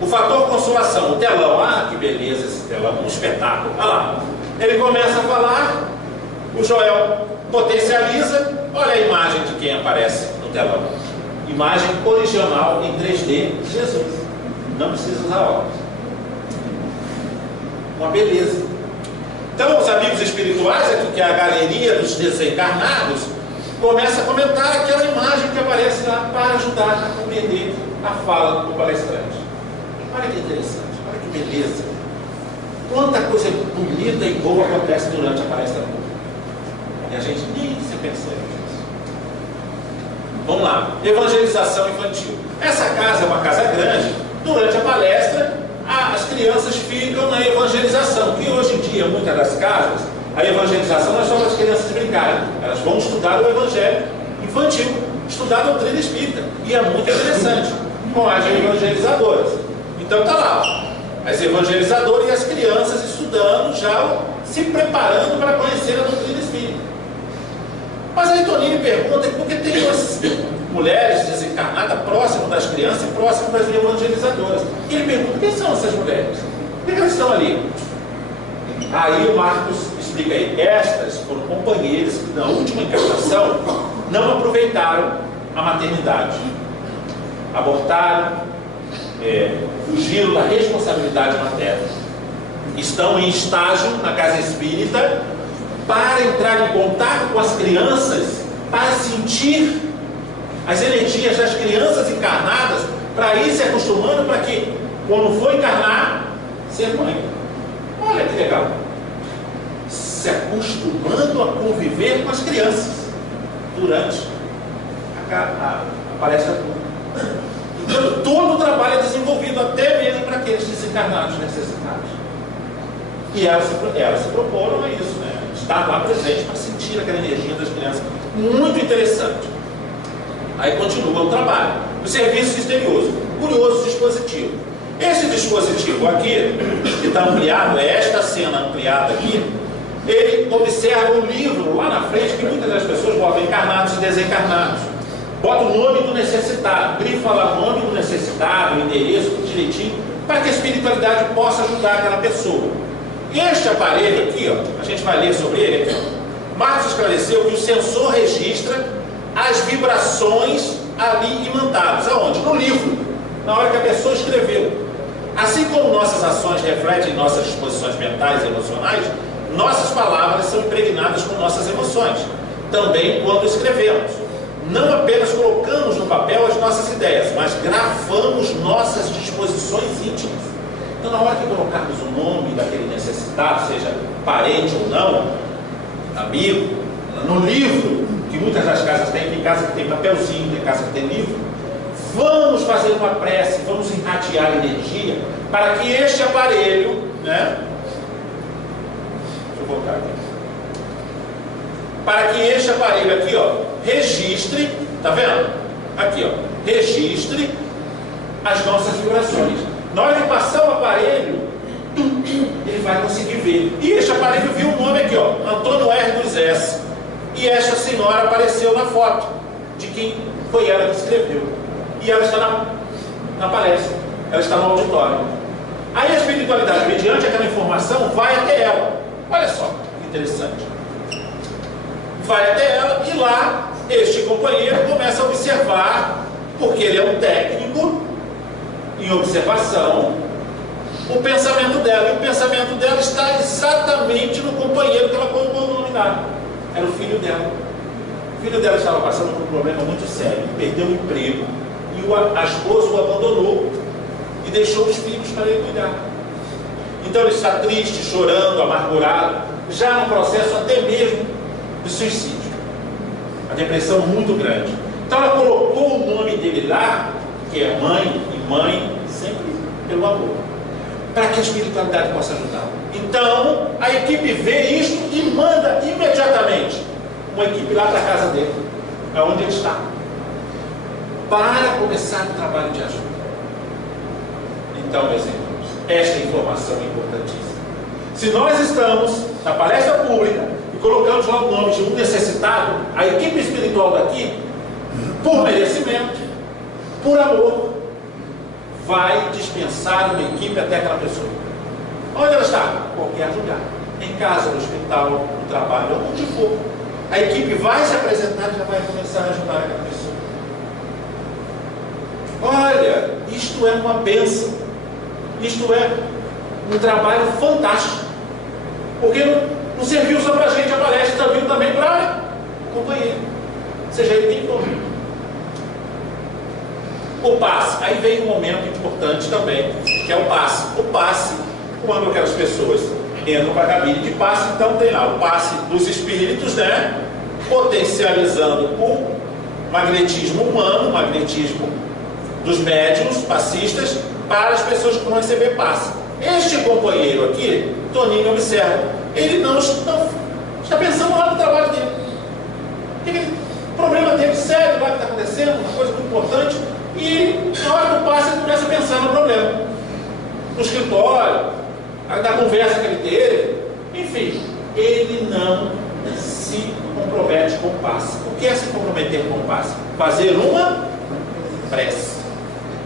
O fator consolação, o telão. Ah, que beleza esse telão, um espetáculo. Olha lá. Ele começa a falar, o Joel potencializa, olha a imagem de quem aparece no telão. Imagem original em 3D, Jesus. Não precisa usar óculos. Uma beleza. Então os amigos espirituais, aqui que é a galeria dos desencarnados, começa a comentar aquela imagem que aparece lá para ajudar a compreender a fala do palestrante. Olha que interessante, olha que beleza. Quanta coisa bonita e boa acontece durante a palestra pública. E a gente nem se percebe disso. Vamos lá, evangelização infantil. Essa casa é uma casa grande. Durante a palestra, as crianças ficam na evangelização, que hoje em dia, muitas das casas, a evangelização não é só para as crianças brincarem, elas vão estudar o evangelho infantil, estudar a doutrina espírita, e é muito interessante, com as evangelizadoras. Então está lá, as evangelizadoras e as crianças estudando, já se preparando para conhecer a doutrina espírita. Mas aí Tonini pergunta, por que tem umas mulheres desencarnadas próximas das crianças e próximas das evangelizadoras? E ele pergunta, quem são essas mulheres? Por que elas estão ali? Aí o Marcos explica aí, estas foram companheiras que na última encarnação não aproveitaram a maternidade, abortaram, fugiram da responsabilidade materna, estão em estágio na casa espírita para entrar em contato com as crianças, para sentir as energias das crianças encarnadas, para ir se acostumando, para que quando for encarnar, ser mãe. Olha que legal, se acostumando a conviver com as crianças durante a palestra pública. Então todo o trabalho é desenvolvido até mesmo para aqueles desencarnados necessitados. E elas se proporam a isso, né? Estar lá presente para sentir aquela energia das crianças. Muito interessante. Aí continua o trabalho. O serviço misterioso, curioso dispositivo. Esse dispositivo aqui, que está ampliado, é esta cena ampliada aqui, ele observa o livro lá na frente, que muitas das pessoas botam encarnados e desencarnados. Bota o nome do necessitado, grifa lá o nome do necessitado, o endereço, tudo direitinho, para que a espiritualidade possa ajudar aquela pessoa. Este aparelho aqui, ó, a gente vai ler sobre ele aqui, ó. Marcos esclareceu que o sensor registra as vibrações ali imantadas. Aonde? No livro, na hora que a pessoa escreveu. Assim como nossas ações refletem nossas disposições mentais e emocionais, nossas palavras são impregnadas com nossas emoções, também quando escrevemos. Não apenas colocamos no papel as nossas ideias, mas gravamos nossas disposições íntimas. Então, na hora que colocarmos o nome daquele necessitado, seja parente ou não, amigo, no livro, que muitas das casas têm, tem casa que tem papelzinho, tem casa que tem livro, vamos fazer uma prece, vamos irradiar energia para que este aparelho, né? Deixa eu voltar aqui. Para que este aparelho aqui, ó, registre, tá vendo? Aqui, ó, registre as nossas vibrações. Na hora de passar o aparelho, ele vai conseguir ver. E este aparelho viu o nome aqui, ó, Antônio R. dos S. E esta senhora apareceu na foto de quem foi ela que escreveu. E ela está na palestra, ela está no auditório. Aí a espiritualidade, mediante aquela informação, vai até ela. Olha só que interessante. Vai até ela e lá este companheiro começa a observar, porque ele é um técnico em observação, o pensamento dela. E o pensamento dela está exatamente no companheiro que ela colocou no nome. Era o filho dela. O filho dela estava passando por um problema muito sério, perdeu o emprego e a esposa o abandonou e deixou os filhos para ele cuidar. Então ele está triste, chorando, amargurado, já no processo até mesmo de suicídio. A depressão muito grande. Então ela colocou o nome dele lá, que é mãe, e mãe sempre pelo amor, para que a espiritualidade possa ajudá-lo. Então a equipe vê isto e manda imediatamente uma equipe lá para a casa dele, aonde ele está, para começar o trabalho de ajuda. Então, meus irmãos, esta informação é importantíssima. Se nós estamos na palestra pública e colocamos lá o nome de um necessitado, a equipe espiritual daqui, por merecimento, por amor, vai dispensar uma equipe até aquela pessoa. Onde ela está? Em qualquer lugar. Em casa, no hospital, no trabalho, onde for. A equipe vai se apresentar e já vai começar a ajudar aquela pessoa. Olha, isto é uma bênção. Isto é um trabalho fantástico. Porque não serviu só para a gente a palestra, serviu também para o companheiro. Seja ele quem for. O passe. Aí vem um momento importante também, que é o passe. O passe, quando aquelas pessoas entram para a cabine de passe, então tem lá o passe dos espíritos, né? Potencializando o magnetismo humano, o magnetismo dos médiuns, passistas, para as pessoas que vão receber passe. Este companheiro aqui, Toninho, observa, ele não está pensando lá no trabalho dele. O problema dele sério lá que está acontecendo, uma coisa muito importante, e na hora do passe ele começa a pensar no problema. No escritório, na conversa que ele teve, enfim, ele não se compromete com o passe. O que é se comprometer com o passe? Fazer uma prece.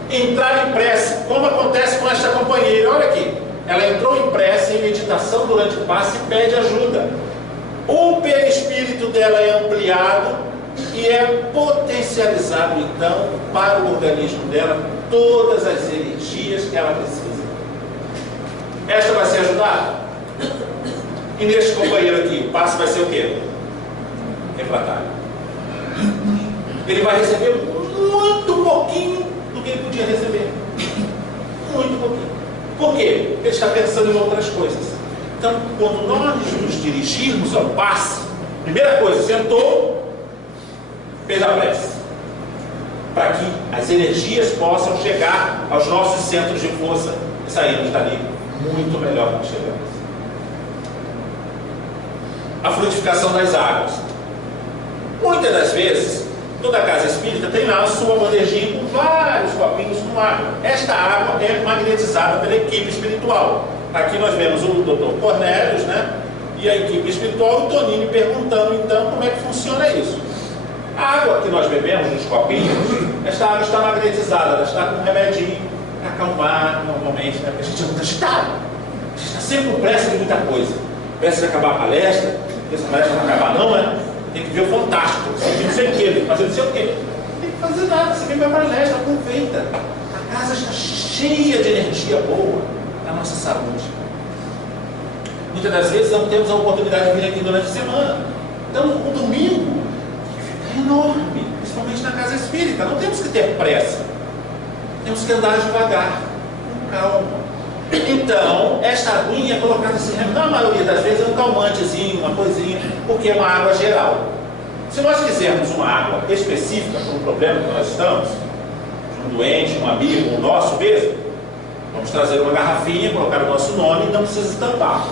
Entrar em prece, como acontece com esta companheira. Olha aqui, ela entrou em prece, em meditação durante o passe e pede ajuda. O perispírito dela é ampliado e é potencializado então para o organismo dela todas as energias que ela precisa. Esta vai ser ajudada? E neste companheiro aqui, o passe vai ser o quê? Refratário. Ele vai receber muito pouquinho do que ele podia receber. Muito pouquinho. Por quê? Ele está pensando em outras coisas. Então, quando nós nos dirigirmos ao passe, primeira coisa, sentou, fez a prece, para que as energias possam chegar aos nossos centros de força e sairmos dali muito melhor do que chegamos. A frutificação das águas. Muitas das vezes, toda casa espírita tem lá a sua bandejinha com vários copinhos com água. Esta água é magnetizada pela equipe espiritual. Aqui nós vemos o Dr. Cornélios, né? E a equipe espiritual, o Toninho perguntando então como é que funciona isso. A água que nós bebemos nos copinhos, esta água está magnetizada, ela está com um remedinho para acalmar normalmente, né? Porque a gente é muito agitado. A gente está sempre com pressa de muita coisa. Pressa de acabar a palestra, essa palestra não vai acabar não, né? Tem que ver o Fantástico, você tem que não sei o quê, tem que fazer não sei o quê. Não tem que fazer nada, você vem para a palestra, aproveita. A casa está cheia de energia boa da nossa saúde. Muitas das vezes não temos a oportunidade de vir aqui durante a semana. Então, o domingo fica enorme, principalmente na casa espírita. Não temos que ter pressa. Temos que andar devagar, com calma. Então, esta aguinha é colocada assim, na maioria das vezes, é um calmantezinho, uma coisinha, porque é uma água geral. Se nós quisermos uma água específica para um problema que nós estamos, de um doente, um amigo, um nosso mesmo, vamos trazer uma garrafinha, colocar o nosso nome e não precisa estampar.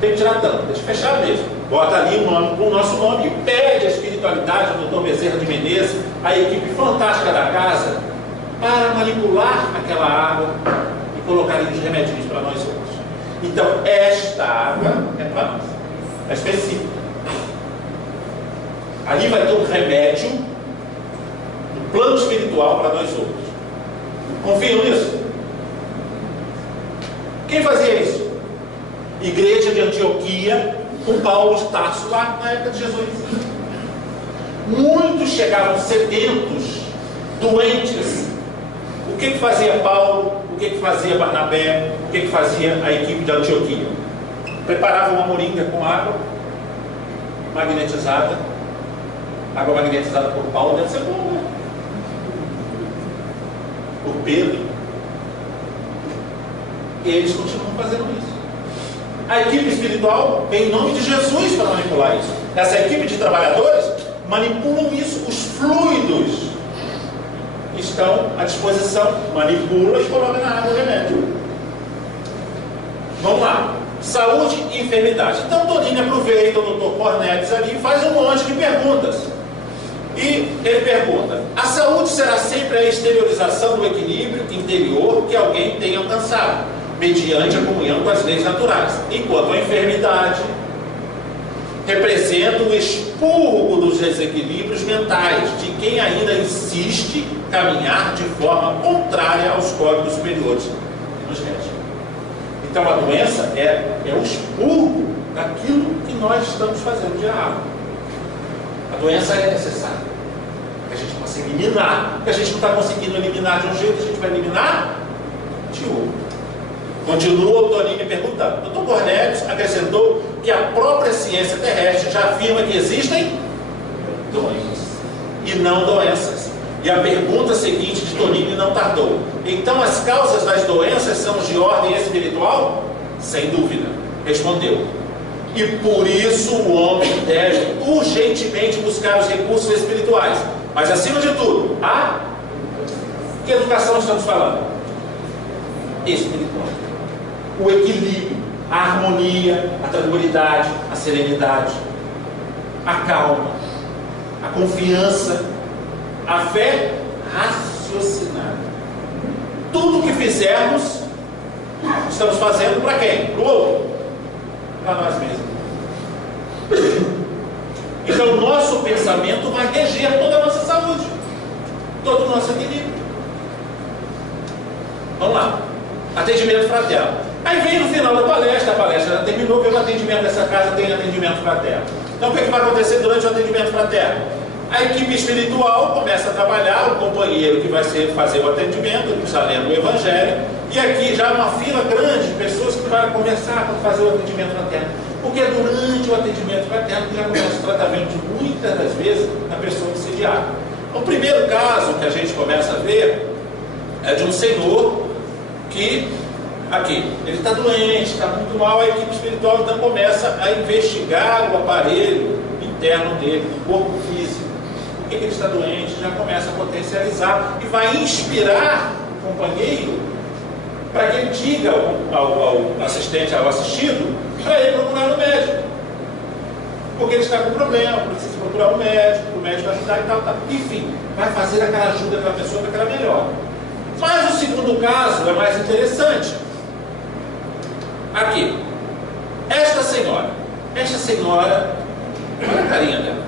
Tem que tirar tampa, deixa fechar mesmo. Bota ali o nome com o nosso nome e pede a espiritualidade do Dr. Bezerra de Menezes, a equipe fantástica da casa, para manipular aquela água e colocar ali os remedinhos para nós outros. Então, esta água é para nós, é específica. Ali vai ter um remédio no plano espiritual para nós outros. Confiam nisso? Quem fazia isso? Igreja de Antioquia, com Paulo de Tarso, lá na época de Jesus. Muitos chegavam sedentos, doentes. O que fazia Paulo? O que fazia Barnabé? O que fazia a equipe de Antioquia? Preparava uma moringa com água magnetizada. Água magnetizada por Paulo deve ser bom, né? Por Pedro. E eles continuam fazendo isso. A equipe espiritual vem em nome de Jesus para manipular isso. Essa equipe de trabalhadores manipulam isso. Os fluidos estão à disposição, manipulam e colocam na água o remédio. Vamos lá. Saúde e enfermidade. Então, Tonini aproveita o Dr. Cornelis ali e faz um monte de perguntas. E ele pergunta: a saúde será sempre a exteriorização do equilíbrio interior que alguém tem alcançado, mediante a comunhão com as leis naturais, enquanto a enfermidade representa o expurgo dos desequilíbrios mentais de quem ainda insiste em caminhar de forma contrária aos códigos superiores que nos regem. Então, a doença é o expurgo daquilo que nós estamos fazendo de errado. A doença é necessária, que a gente possa eliminar. Porque a gente não está conseguindo eliminar de um jeito, a gente vai eliminar de outro. Continua o Tonini perguntando. Dr. Cornelius acrescentou que a própria ciência terrestre já afirma que existem doenças e não doenças. E a pergunta seguinte de Tonini não tardou. Então as causas das doenças são de ordem espiritual? Sem dúvida, respondeu. E por isso o homem deve urgentemente buscar os recursos espirituais. Mas acima de tudo, que educação estamos falando? Espiritual. O equilíbrio, a harmonia, a tranquilidade, a serenidade, a calma, a confiança, a fé raciocinada. Tudo que fizermos, estamos fazendo para quem? Para o outro? Para nós mesmos. Então o nosso pensamento vai reger toda a nossa saúde, todo o nosso equilíbrio. Vamos lá. Atendimento fraterno. Aí vem no final da palestra, a palestra já terminou, veio o atendimento dessa casa, tem atendimento fraterno. Então o que vai acontecer durante o atendimento fraterno? A equipe espiritual começa a trabalhar, o companheiro que vai fazer o atendimento, que está lendo o Evangelho, e aqui já uma fila grande de pessoas que vai começar a fazer o atendimento fraterno. Porque é durante o atendimento fraterno que já começa o tratamento de muitas das vezes da pessoa obsidiada. O primeiro caso que a gente começa a ver é de um senhor que, aqui, ele está doente, está muito mal, a equipe espiritual então começa a investigar o aparelho interno dele, o corpo físico. Por que ele está doente? Já começa a potencializar e vai inspirar o companheiro para que ele diga ao assistente, ao assistido, para ele procurar o médico. Porque ele está com problema, precisa procurar o médico ajudar e tal. Enfim, vai fazer aquela ajuda daquela pessoa para que ela melhore. Mas o segundo caso é mais interessante. Aqui, esta senhora, olha a carinha dela.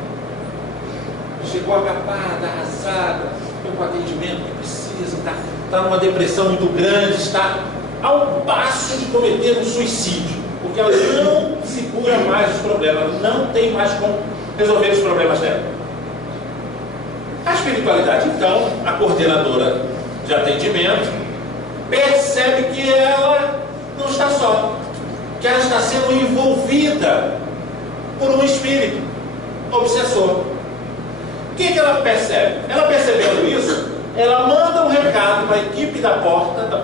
Chegou agapada, arrasada, foi com o atendimento que precisa, está numa depressão muito grande, está ao passo de cometer um suicídio, porque ela não segura mais os problemas, ela não tem mais como resolver os problemas dela. A espiritualidade, então, a coordenadora de atendimento, percebe que ela não está só. que ela está sendo envolvida por um espírito obsessor. O que ela percebe? Ela percebendo isso, ela manda um recado para a equipe da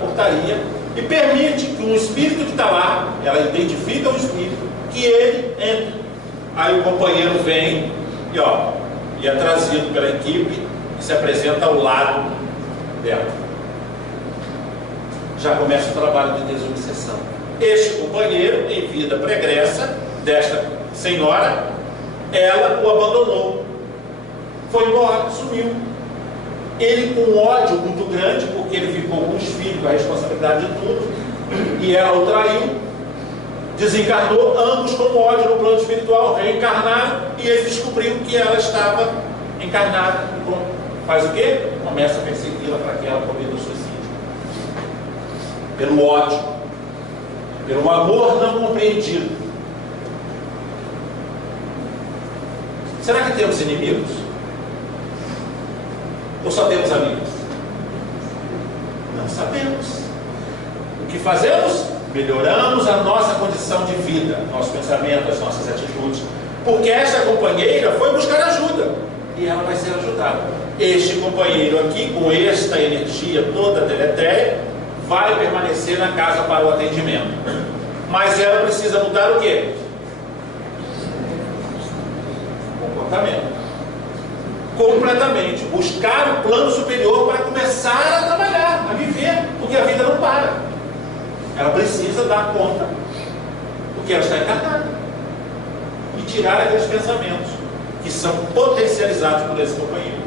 portaria, e permite que um espírito que está lá, ela identifica o espírito, que ele entre. Aí o companheiro vem e é trazido pela equipe e se apresenta ao lado dela. Já começa o trabalho de desobsessão. Este companheiro, em vida pregressa desta senhora, ela o abandonou, foi embora, sumiu. Ele, com ódio muito grande, porque ele ficou com os filhos, com a responsabilidade de tudo, e ela o traiu, desencarnou, ambos com ódio no plano espiritual, reencarnaram, e ele descobriu que ela estava encarnada. Faz o quê? Começa a persegui-la para que ela cometa o suicídio. Pelo ódio, pelo amor não compreendido. Será que temos inimigos? Ou só temos amigos? Não sabemos. O que fazemos? Melhoramos a nossa condição de vida, nosso pensamento, as nossas atitudes. Porque esta companheira foi buscar ajuda e ela vai ser ajudada. Este companheiro aqui, com esta energia toda deletéria, vai permanecer na casa para o atendimento. Mas ela precisa mudar o quê? Comportamento. Completamente. Buscar o plano superior para começar a trabalhar, a viver, porque a vida não para. Ela precisa dar conta, porque ela está encarnada, e tirar aqueles pensamentos que são potencializados por esse companheiro.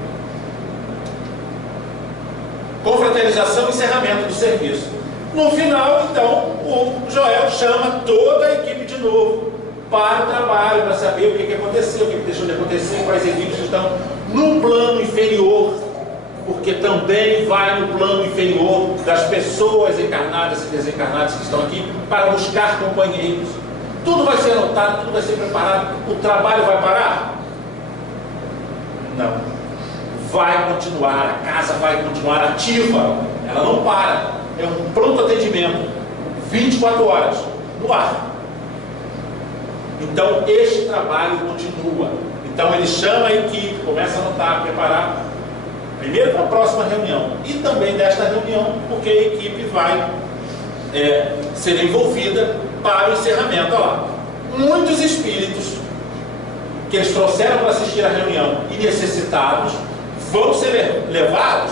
Confraternização e encerramento do serviço. No final, então, o Joel chama toda a equipe de novo para o trabalho, para saber o que aconteceu, o que deixou de acontecer, quais equipes estão no plano inferior, porque também vai no plano inferior das pessoas encarnadas e desencarnadas que estão aqui para buscar companheiros. Tudo vai ser anotado, tudo vai ser preparado. O trabalho vai parar? Não. Vai continuar, a casa vai continuar ativa. Ela não para. É um pronto atendimento, 24 horas, no ar. Então, este trabalho continua. Então, ele chama a equipe, começa a anotar, preparar, primeiro para a próxima reunião, e também desta reunião, porque a equipe vai ser envolvida para o encerramento. Olha lá, muitos espíritos que eles trouxeram para assistir à reunião e necessitados vão ser levados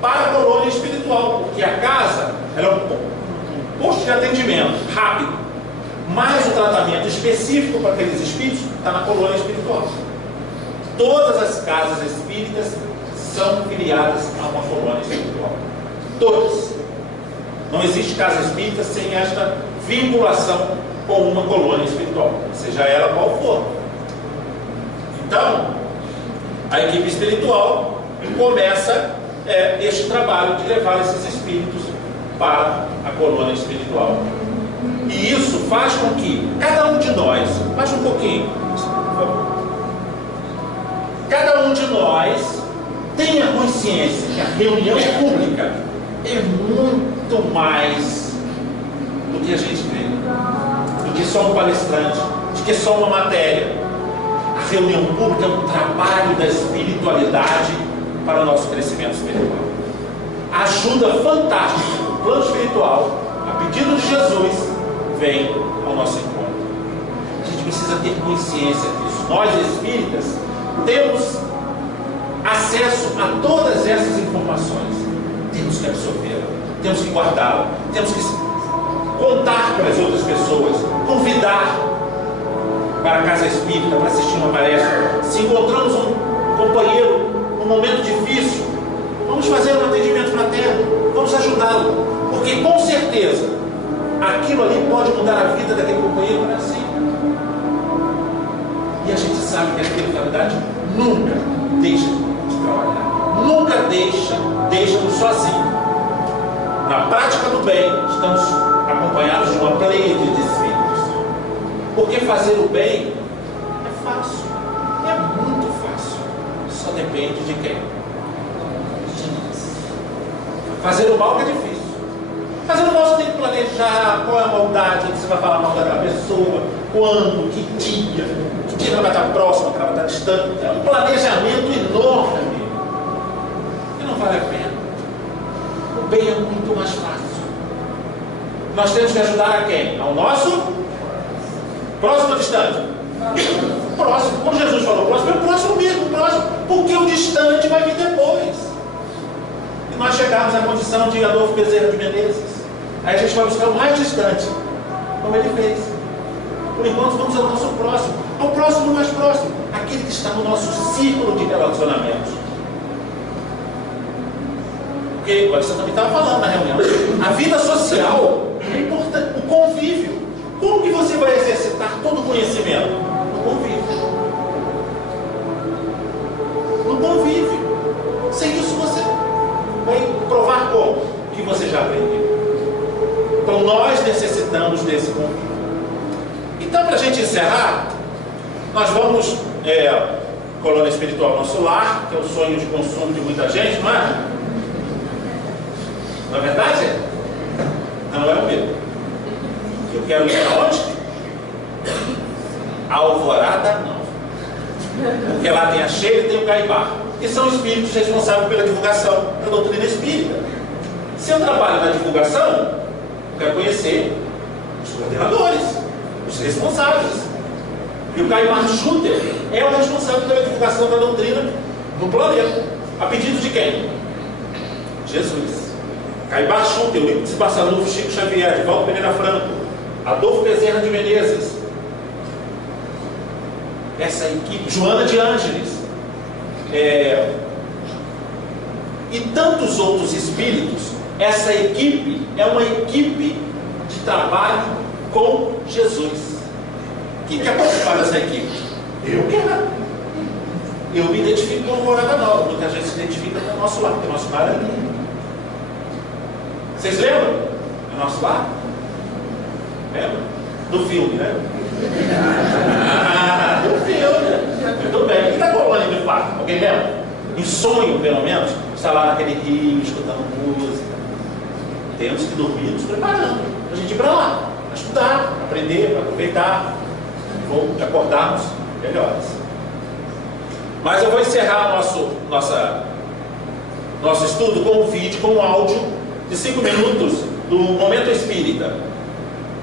para a colônia espiritual, porque a casa é um posto de atendimento rápido, mas o tratamento específico para aqueles espíritos está na colônia espiritual. Todas as casas espíritas são filiadas a uma colônia espiritual. Todas. Não existe casa espírita sem esta vinculação com uma colônia espiritual, seja ela qual for. Então, a equipe espiritual começa este trabalho de levar esses espíritos para a colônia espiritual. E isso faz com que cada um de nós, baixa um pouquinho, por favor. Cada um de nós tenha consciência que a reunião pública é muito mais do que a gente crê, do que só um palestrante, do que só uma matéria. A reunião pública é um trabalho da espiritualidade para o nosso crescimento espiritual. Ajuda fantástica do plano espiritual, a pedido de Jesus, vem ao nosso encontro. A gente precisa ter consciência disso. Nós espíritas temos acesso a todas essas informações. Temos que absorvê-la, temos que guardá-la, temos que contar para as outras pessoas, convidar para a casa espírita para assistir uma palestra. Se encontramos um companheiro num momento difícil, vamos fazer um atendimento fraterno, vamos ajudá-lo, porque com certeza aquilo ali pode mudar a vida daquele companheiro para sempre. E a gente sabe que a espiritualidade nunca deixa de trabalhar, nunca deixa-nos sozinhos. Na prática do bem, estamos acompanhados de uma pleiade de espíritos. Porque fazer o bem é fácil, é muito fácil, só depende de quem? De nós. Fazer o mal é difícil, Mas eu não posso ter que planejar qual é a maldade que você vai falar mal daquela pessoa, quando, que dia ela vai estar próxima, que ela vai estar distante. É um planejamento enorme. E não vale a pena. O bem é muito mais fácil. Nós temos que ajudar a quem? Ao nosso próximo ou distante? Próximo. Quando Jesus falou próximo, é o próximo mesmo, próximo. Porque o distante vai vir depois. E nós chegamos à condição de Adolfo Bezerra de Menezes. Aí a gente vai buscar o mais distante, como ele fez. Por enquanto vamos ao nosso próximo. Ao próximo mais próximo. Aquele que está no nosso círculo de relacionamentos. Porque o Alexandre também estava falando na reunião. A vida social é importante. O convívio. Como que você vai exercitar todo o conhecimento? No convívio. No convívio. Sem isso você vai provar como? Que você já aprendeu. Então nós necessitamos desse convívio. Então, para a gente encerrar, nós vamos, Colônia Espiritual Nosso Lar, que é o sonho de consumo de muita gente, não é? Não é verdade? Não é o meu. Eu quero ir para onde? Alvorada Nova. Porque lá tem a Sheila e tem o Caibar, que são espíritos responsáveis pela divulgação da doutrina espírita. Se eu trabalho na divulgação, eu quero conhecer os coordenadores, os responsáveis. E o Caibar Schutter é o responsável pela divulgação da doutrina no planeta. A pedido de quem? Jesus. Caibar Schutter, o Ibsen Barçanufo, Chico Xavier, Divaldo Pereira Franco, Adolfo Bezerra de Menezes, essa equipe, Joana de Ângeles, e tantos outros espíritos. Essa equipe é uma equipe de trabalho com Jesus. Quem quer participar dessa equipe? Eu quero. Eu me identifico com a Alvorada Nova. Muita gente se identifica com o nosso lar, porque o nosso lar é ali. Vocês lembram? É nosso lar? Lembra? Do filme, né? Do filme. Muito bem. Quem está colando de fato? Alguém lembra? Em sonho, pelo menos, está lá naquele rio, escutando música. Temos que dormir nos preparando para a gente ir para lá, para estudar, para aprender, para aproveitar, para acordarmos melhores. Mas eu vou encerrar nosso estudo com um vídeo, com um áudio de 5 minutos do Momento Espírita.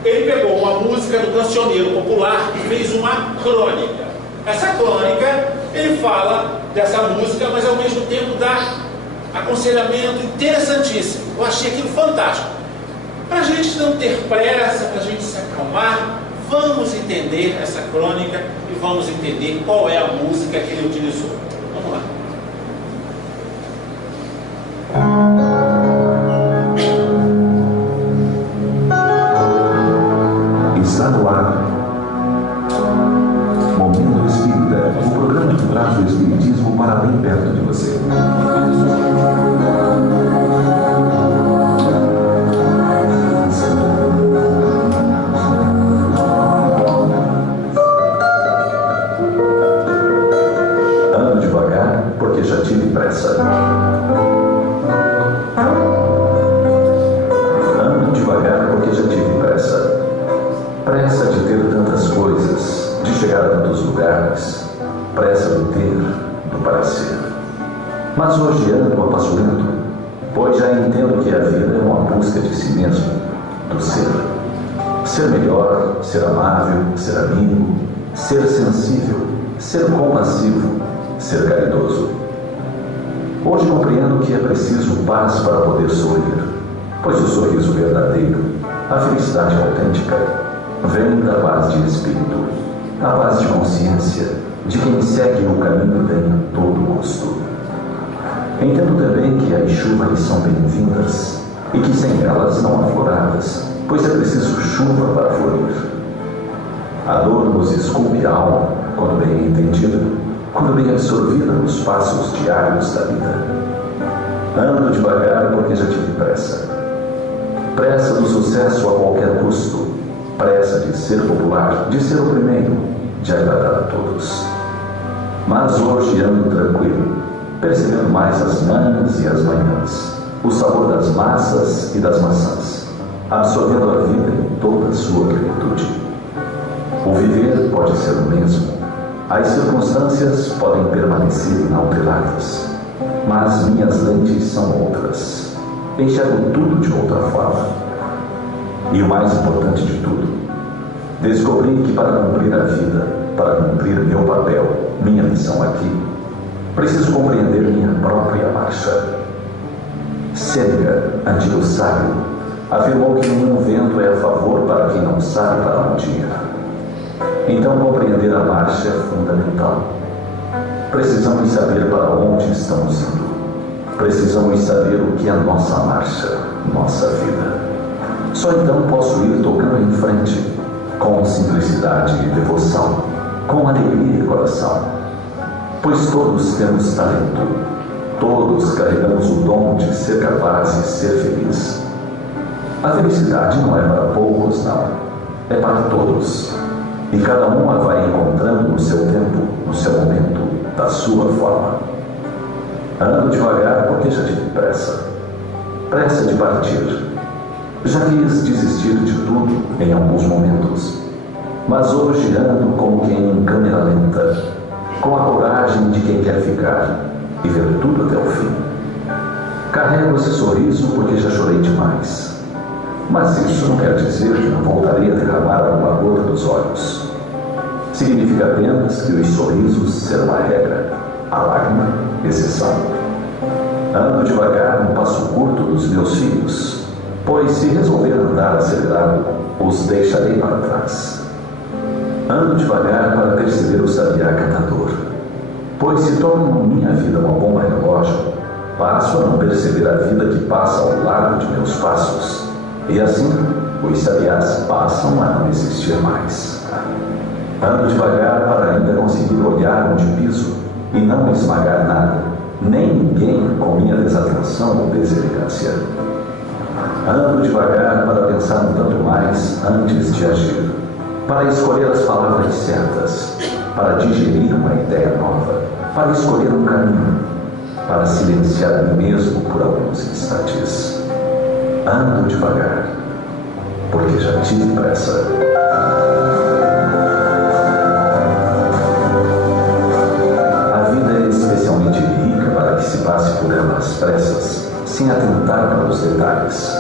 Ele pegou uma música do cancioneiro popular e fez uma crônica. Essa crônica, ele fala dessa música, mas ao mesmo tempo dá aconselhamento interessantíssimo. Eu achei aquilo fantástico. Para a gente não ter pressa, para a gente se acalmar, vamos entender essa crônica e vamos entender qual é a música que ele utilizou. Vamos lá. Está no ar Momento Espírita, o programa que traz o Espiritismo para bem perto de você. Ando devagar porque já tive pressa. Ando devagar porque já tive pressa. Pressa de ter tantas coisas, de chegar a tantos lugares, pressa do ter, do parecer. Mas hoje ando a passo lento, pois já entendo que a vida é uma busca de si mesmo, do ser. Ser melhor, ser amável, ser amigo, ser sensível, ser compassivo, ser caridoso. Hoje compreendo que é preciso paz para poder sorrir, pois o sorriso verdadeiro, a felicidade autêntica, vem da paz de espírito, a paz de consciência de quem segue o caminho bem a todo custo. Entendo também que as chuvas são bem-vindas e que sem elas não há floradas, pois é preciso chuva para florir. A dor nos esculpe a alma, quando bem entendida, quando bem absorvida nos passos diários da vida. Ando devagar porque já tive pressa. Pressa do sucesso a qualquer custo. Pressa de ser popular, de ser o primeiro, de agradar a todos. Mas hoje ando tranquilo, percebendo mais as manhãs e as manhãs, o sabor das massas e das maçãs, absorvendo a vida em toda a sua plenitude. O viver pode ser o mesmo. As circunstâncias podem permanecer inalteradas, mas minhas lentes são outras. Enxergo tudo de outra forma. E o mais importante de tudo, descobri que para cumprir a vida, para cumprir meu papel, minha missão aqui, preciso compreender minha própria marcha. Sêneca, antigo sábio, afirmou que nenhum vento é a favor para quem não sabe para onde ir. Então, compreender a marcha é fundamental. Precisamos saber para onde estamos indo. Precisamos saber o que é nossa marcha, nossa vida. Só então posso ir tocando em frente, com simplicidade e devoção, com alegria e coração. Pois todos temos talento, todos carregamos o dom de ser capaz de ser feliz. A felicidade não é para poucos, não. É para todos. E cada um a vai encontrando no seu tempo, no seu momento, da sua forma. Ando devagar porque já tive pressa. Pressa de partir. Já quis desistir de tudo em alguns momentos. Mas hoje ando como quem em câmera lenta, com a coragem de quem quer ficar e ver tudo até o fim. Carrego esse sorriso porque já chorei demais. Mas isso não quer dizer que não voltarei a derramar alguma gota dos olhos. Significa apenas que os sorrisos serão a regra, a lágrima, exceção. Ando devagar no passo curto dos meus filhos, pois se resolver andar acelerado, os deixarei para trás. Ando devagar para perceber o sabiá cantador, pois se torno minha vida uma bomba relógio, passo a não perceber a vida que passa ao lado de meus passos. E assim, os sabiás passam a não existir mais. Ando devagar para ainda conseguir olhar onde piso e não esmagar nada, nem ninguém com minha desatenção ou deselegância. Ando devagar para pensar um tanto mais antes de agir, para escolher as palavras certas, para digerir uma ideia nova, para escolher um caminho, para silenciar a mim mesmo por alguns instantes. Ando devagar, porque já tive pressa. A vida é especialmente rica para que se passe por ela às pressas, sem atentar para os detalhes.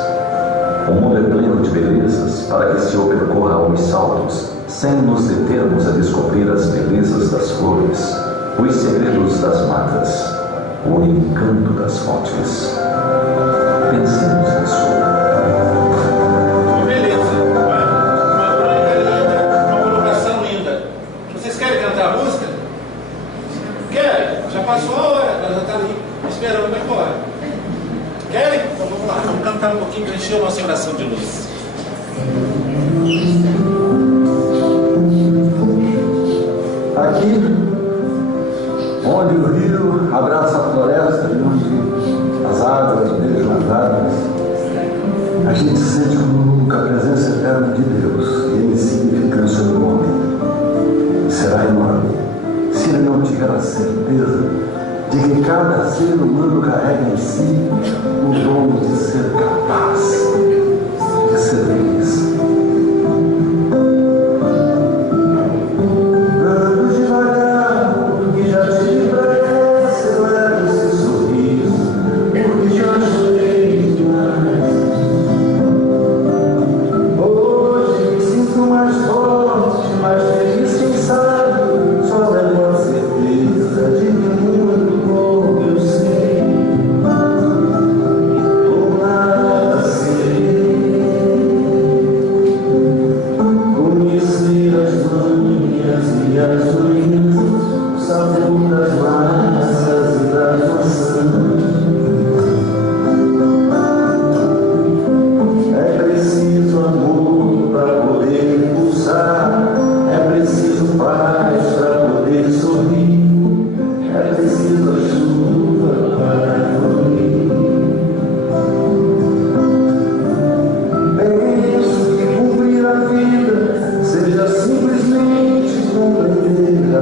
O mundo é pleno de belezas para que se o percorra aos saltos, sem nos determos a descobrir as belezas das flores, os segredos das matas, o encanto das fontes. Pensemos nisso. Beleza. Uma crônica linda, uma colocação linda. Vocês querem cantar a música? Querem? Já passou a hora, ela já está ali esperando para ir embora. Querem? Então vamos lá, vamos cantar um pouquinho para encher o nosso coração de luz. Aqui, onde o rio abraça a floresta e onde as águas beijam as árvores, a gente sente como a presença eterna de Deus e a insignificância do homem será enorme se ele não tiver a certeza de que cada ser humano carrega em si o dom de ser capaz de ser feliz. Simplesmente compreender a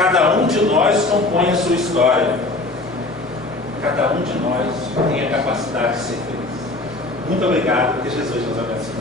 Cada um de nós compõe a sua história. Cada um de nós tem a capacidade de ser feliz. Muito obrigado, que Jesus nos abençoe.